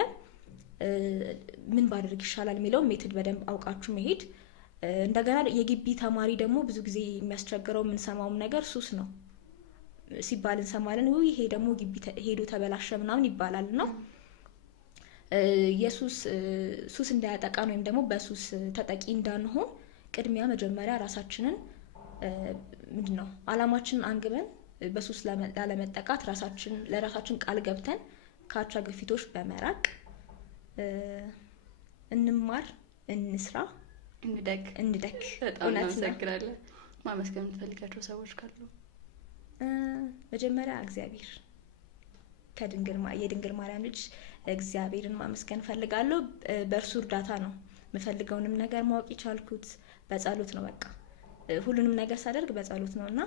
ምን ባደርግ ይሻላል የሚለው ሜቶድ በደንብ አውቃችሁ መሄድ እንደገና የግቢ ተማሪ ደግሞ ብዙ ጊዜ የሚያስቸግረው የምንሰማውም ነገር ሱስ ነው ሲባል እንሰማለን። ይሄ ደግሞ ግቢ ሄዶ ተበላሸ ምናምን ይባላል እና ሱስ እንዳያጠቃን ወይም ደግሞ በሱስ ተጠቂ እንዳንሆን ቅድሚያ መጀመሪያ ራሳችንን ምንድነው አላማችንን አንግበን በሱስ ላለመጠቃት ለራሳችን ቃል ገብተን ከአቻ ግፊቶች በመራቅ እንማር፣ እንስራ፣ እንደግ። በጣም እናመሰግናለን። ማመስገን የምትፈልጋቸው ሰዎች ካሉ? መጀመሪያ እግዚአብሔር የድንግል ማርያም ልጅ እግዚአብሔርን ማመስገን ፈልጋለሁ። በእርሱ እርዳታ ነው የምፈልገውንም ነገር ማወቅ የቻልኩት፣ በጸሎት ነው። በቃ ሁሉንም ነገር ሳደርግ በጸሎት ነው እና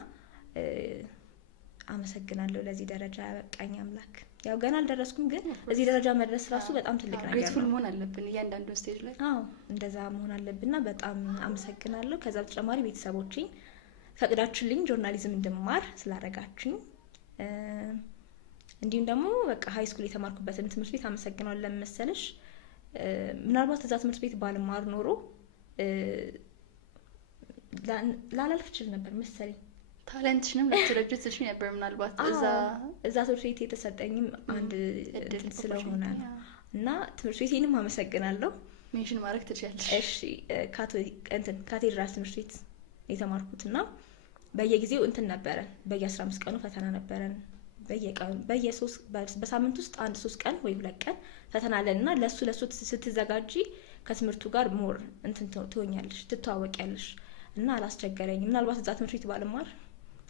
አመሰግናለሁ ለዚህ ደረጃ ያበቃኝ አምላክ። ያው ገና አልደረስኩም፣ ግን እዚህ ደረጃ መድረስ ራሱ በጣም ትልቅ ነገር ነው። ግሬትፉል መሆን አለብን እያንዳንዱ ስቴጅ ላይ። እንደዛ መሆን አለብንና በጣም አመሰግናለሁ። ከዛ በተጨማሪ ቤተሰቦቼን ፈቅዳችሁልኝ ጆርናሊዝም እንድማር ስላደረጋችሁኝ፣ እንዲሁም ደግሞ በቃ ሃይ ስኩል የተማርኩበትን ትምህርት ቤት አመሰግናለሁ። ለምን መሰለሽ? ምናልባት እዛ ትምህርት ቤት ባልማር ኖሮ ላላልፍ እችል ነበር መሰለኝ። ታለንትሽንም ልትረጁ ትችይ ነበር ምናልባት። እዛ ትምህርት ቤት የተሰጠኝም አንድ እድል ስለሆነ ነው እና ትምህርት ቤቴንም አመሰግናለሁ። ሜንሽን ማድረግ ትችያለሽ? እሺ። ካቴድራል ትምህርት ቤት የተማርኩትና በየጊዜው ነበረን፣ በየ15 ቀኑ ፈተና ነበረን። በየቀኑ በሳምንት ውስጥ 3 ቀን ወይ 2 ቀን ፈተና አለን እና ለሱ ስትዘጋጂ ከትምህርቱ ጋር ሞር ትሆኛለሽ፣ ትተዋወቂያለሽ እና አላስቸገረኝም። ምናልባት እዛ ትምህርት ቤት ባልማር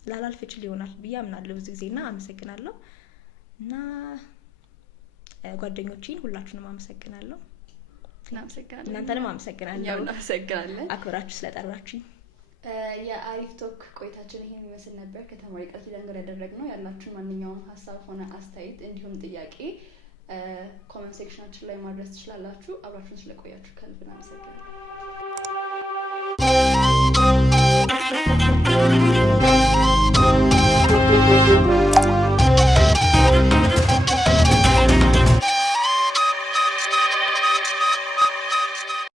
ላላልፍ እችል ይሆናል ብዬ አምናለሁ ብዙ ጊዜና አመሰግናለሁ። እና ጓደኞቼን ሁላችሁንም አመሰግናለሁ። እናንተንም አመሰግናለሁ። እናመሰግናለን አክብራችሁ ስለጠራችሁኝ። የአሪፍ ቶክ ቆይታችን ይሄን የሚመስል ነበር። ከተማሪ ቃል ኪዳን ጋር ያደረግነው። ያላችሁን ማንኛውም ሀሳብ ሆነ አስተያየት እንዲሁም ጥያቄ ኮመንት ሴክሽናችን ላይ ማድረስ ትችላላችሁ። አብራችሁን ስለቆያችሁ ከልብ እናመሰግናለን።